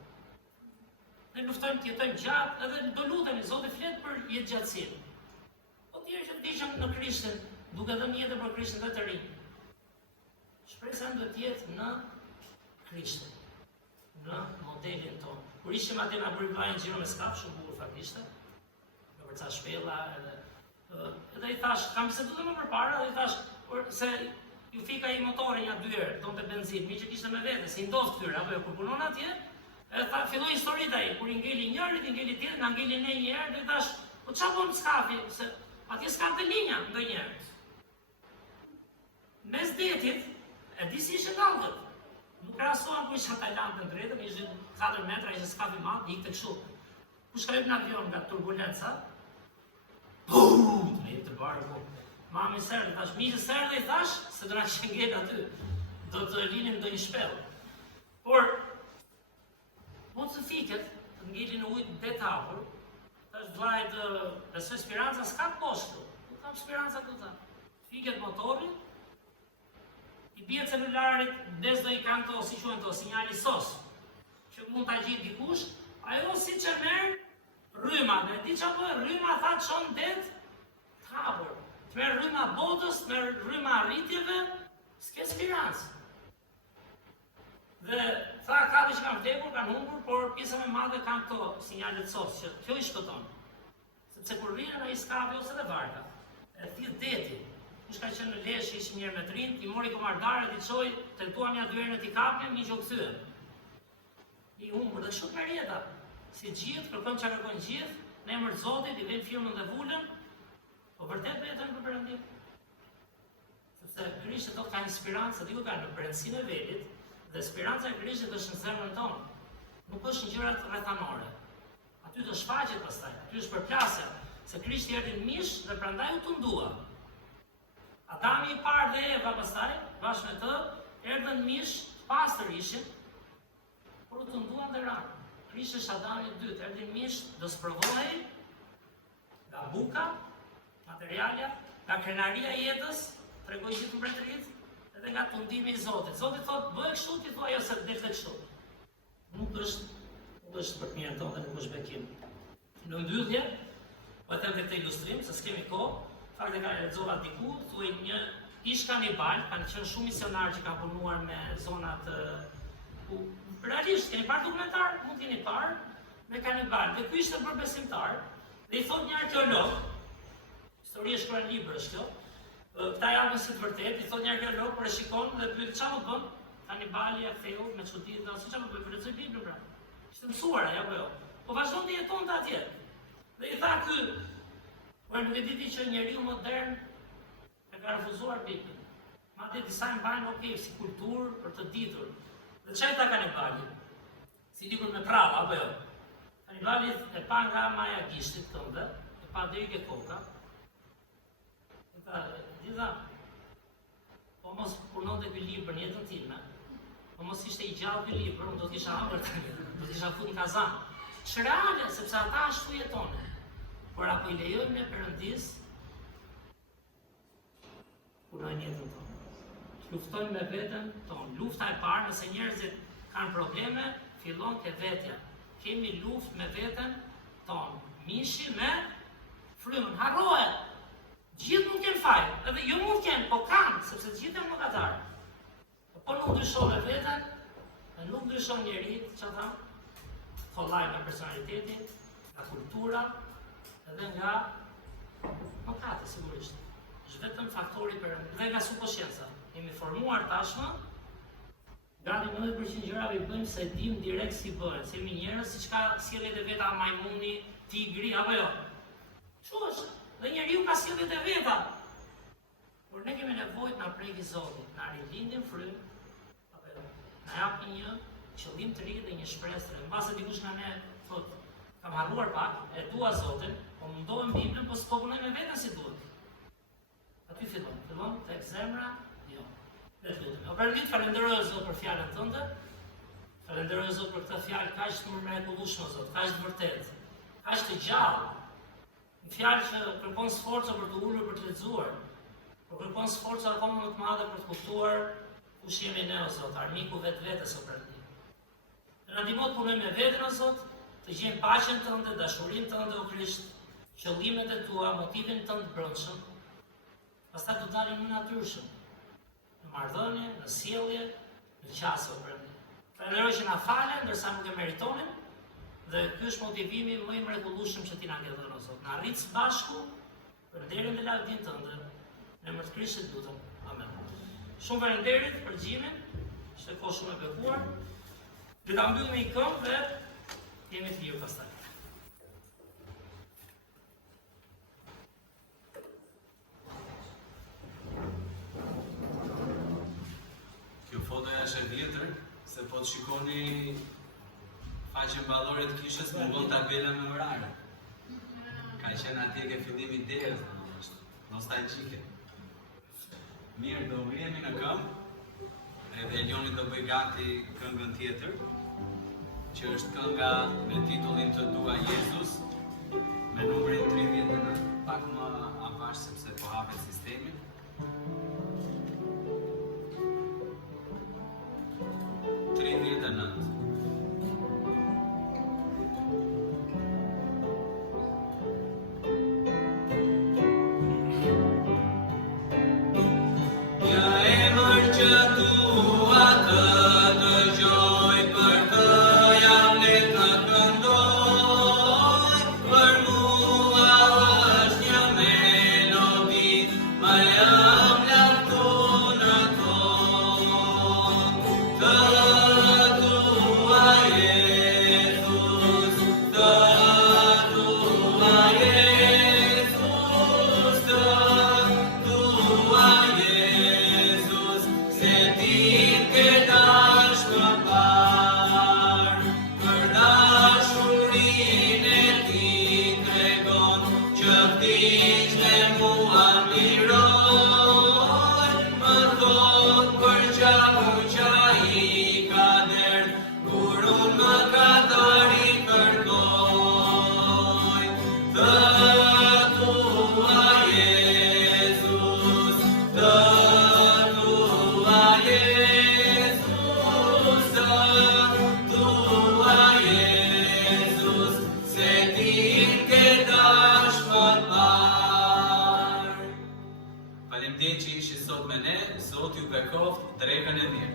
Ne luftojmë të jetojmë gjatë, edhe do lutemi, Zoti flet për jetë gjatësinë. Po tjerë që të ndiqem në Krishtin, duke dhënë jetën për Krishtin dhe të rinj. Shpresa duhet të jetë në Krishtin, në modelin tonë. Kur ishim atje na bëri vllai xhiro me skap, shumë bukur faktikisht. Me përca shpella edhe i thash, kam biseduar më përpara dhe i thash, se ju fika i motori një dyer, donte benzinë, mi që kishte me vete, si ndoft këtyre, apo jo kur punon atje, edhe tha, filloi historitë ai, kur i ngeli njëri, i ngeli tjetri, na ngeli ne një herë, dhe i thash, po çfarë bën skafi, se atje s'ka të linja ndonjëherë. Mes detit, e di si ishte ndalkët. Nuk krahasohen ku isha Tajlandë në drejtën, ishte 4 metra, ishte skafi i madh, ikte kështu. Kush ka hyrë në avion nga turbulenca? Bum! Me të barku. Mami serdë, thash, miqë serdë i thash, se do na shënget aty. Do të linim ndonjë shpellë. Por, mund të fiket, të ngelin në ujë det hapur, thash vllajt, besoj speranca s'ka poshtë. Nuk kam speranca këtu. Fiket motori, i bie celularit, des do i kanë to, si quhen to, sinjali SOS, që mund ta gjejë dikush, ajo si që merr rryma, dhe di çfarë bën, rryma tha çon det, hapur. Të merr rryma botës, të merr rryma arritjeve, s'ke spirancë. Dhe tha katë që kanë vdekur, kanë humbur, por pjesa më e madhe kanë këto sinjalet SOS, që kjo i shpëton. Sepse kur vjen ai skapi ose dhe varka, e thith deti. Kush ka qenë në Lezhë, ishim një herë me trin, i mori komardare, i çoi, tentuan ja dy herë ti kapnin, mi që u kthyen. I humbur dhe shumë merr jeta. Si gjithë, kërkojnë çka kërkojnë gjithë, në emër të Zotit, i vënë firmën dhe vulën, po vërtet vetëm për Perëndim. Sepse Krishti do të ka një spirancë, diku ka në brendësinë e velit, dhe spiranca e Krishtit është në zemrën tonë. Nuk është në gjërat rrethanore. Aty do shfaqet pastaj, aty është përplasja, se Krishti erdhi në mish dhe prandaj u tundua. Adami i parë dhe Eva pastaj, bashkë me të, erdhën në mish, të pastër ishin, por u tunduan dhe ranë. Krishti është Adami i dytë, erdhi në mish, do sprovohej nga buka, materialja, nga krenaria e jetës, tregoi gjithë mbretëritë, edhe nga tundimi i Zotit. Zoti thotë, bëj kështu, ti thua jo se del të kështu. Nuk është për të mirën tonë dhe nuk është bekim. Në mbyllje, po them këtë ilustrim, se s'kemi kohë, fakti ka lexova diku, thuaj një ish kanibal, kanë qenë shumë misionarë që kanë punuar me zonat ku realisht keni parë dokumentar, mund t'jeni parë me kanibal. Dhe ky ishte bërë besimtar, dhe i thot një arkeolog, histori e shkruar në libër është kjo, këta janë se të vërtet, i thot një arkeolog, por e shikon dhe pyet çfarë do të bën? Kanibali e thellë me çuditë, si çfarë bëj për të lexuar Biblën pra. Ishte mësuar ajo apo jo? Po vazhdon të jetonte atje. Dhe i tha ky, por nuk e di që njeriu modern e ka refuzuar Biblën. Madje disa e mbajnë si kulturë për të ditur. Dhe çfarë tha kanibali? Si dikur me prava apo jo? Kanibali e pa nga maja gishtit këmbë, e pa deri ke koka. E tha, "Gjitha, po mos punonte ky libër në jetën time. Po mos ishte i gjallë ky libër, unë do t'isha hapur tani, do t'isha fut në kazan." Shreale, sepse ata ashtu jetonin. Por apo i lejojmë ne Perëndis, punojnë jetën tonë. Luftojmë me veten tonë. Lufta e parë, nëse njerëzit kanë probleme, fillon ke vetja. Kemi luftë me veten tonë. Mishi me frymën. Harrohet. Gjithë nuk kenë faj, edhe jo nuk kenë, po kanë, sepse gjithë janë mëkatarë. Po nuk ndryshon me veten, dhe nuk ndryshon njeri, që thamë, kollaj nga personaliteti, nga kultura, edhe nga mëkate, sigurisht. Është vetëm faktori dhe nga subkonscienca. Jemi formuar tashmë, gati 90% gjërave i bëjmë se dim direkt si bëhen, se jemi njerëz siç ka sjelljet e veta majmuni, tigri, apo jo. Kështu është. Dhe njeriu ka sjelljet e veta. Por ne kemi nevojë të na preki Zoti, na rilindin frym, apo jo. Na japi një qëllim të ri dhe një shpresë të re. Mbase dikush nga ne thotë, kam harruar pak, e dua Zotin, po mundohem Biblën, po s'po punoj me veten si duhet. Aty fillon tek zemra, jo. Dhe lutem. O Perëndit, falenderoj Zot për fjalën tënde. Falenderoj Zot për këtë fjalë kaq të mrekullueshme, Zot, kaq të vërtetë, kaq të gjallë. Një fjalë që kërkon sforca për të ulur për të lexuar, por kërkon sforca akoma më të madhe për të kuptuar kush jemi ne, o Zot, armiku vetvetes, o Perëndit. Në ndihmo të punojmë me veten, o Zot, të gjejmë paqen tënde, dashurinë tënde, o Krisht, qëllimet e tua, motivin tënd të brendshëm. Pastaj do dalim në natyrshëm, në marrëdhënie, në sjellje, në qasje, o Perëndit. Falenderoj që na falen, ndërsa nuk e meritonin, dhe ky është motivimi më i mrekullueshëm që ti na ke dhënë, o Zot. Na rrit së bashku për nderin dhe lavdinë tënde. Në emër të Krishtit lutem. Amen. Shumë faleminderit për gjimin, ishte kohë shumë e bekuar. Le ta mbyllim një këngë dhe jemi të lirë pastaj. Kjo foto është e vjetër, se po të shikoni faqen ballore të kishës, mungon tabela me orare. Ka qenë atje ke fillimi i derës, është nostalgjike. Mirë, do vjemi në këmbë, edhe Elioni do bëj gati këngën tjetër, që është kënga me titullin Të dua Jezus, me numrin 39, pak më avash sepse po hapet sistemi. Faleminderit që ishi sot me ne, Zoti ju bekoft drekën e mirë.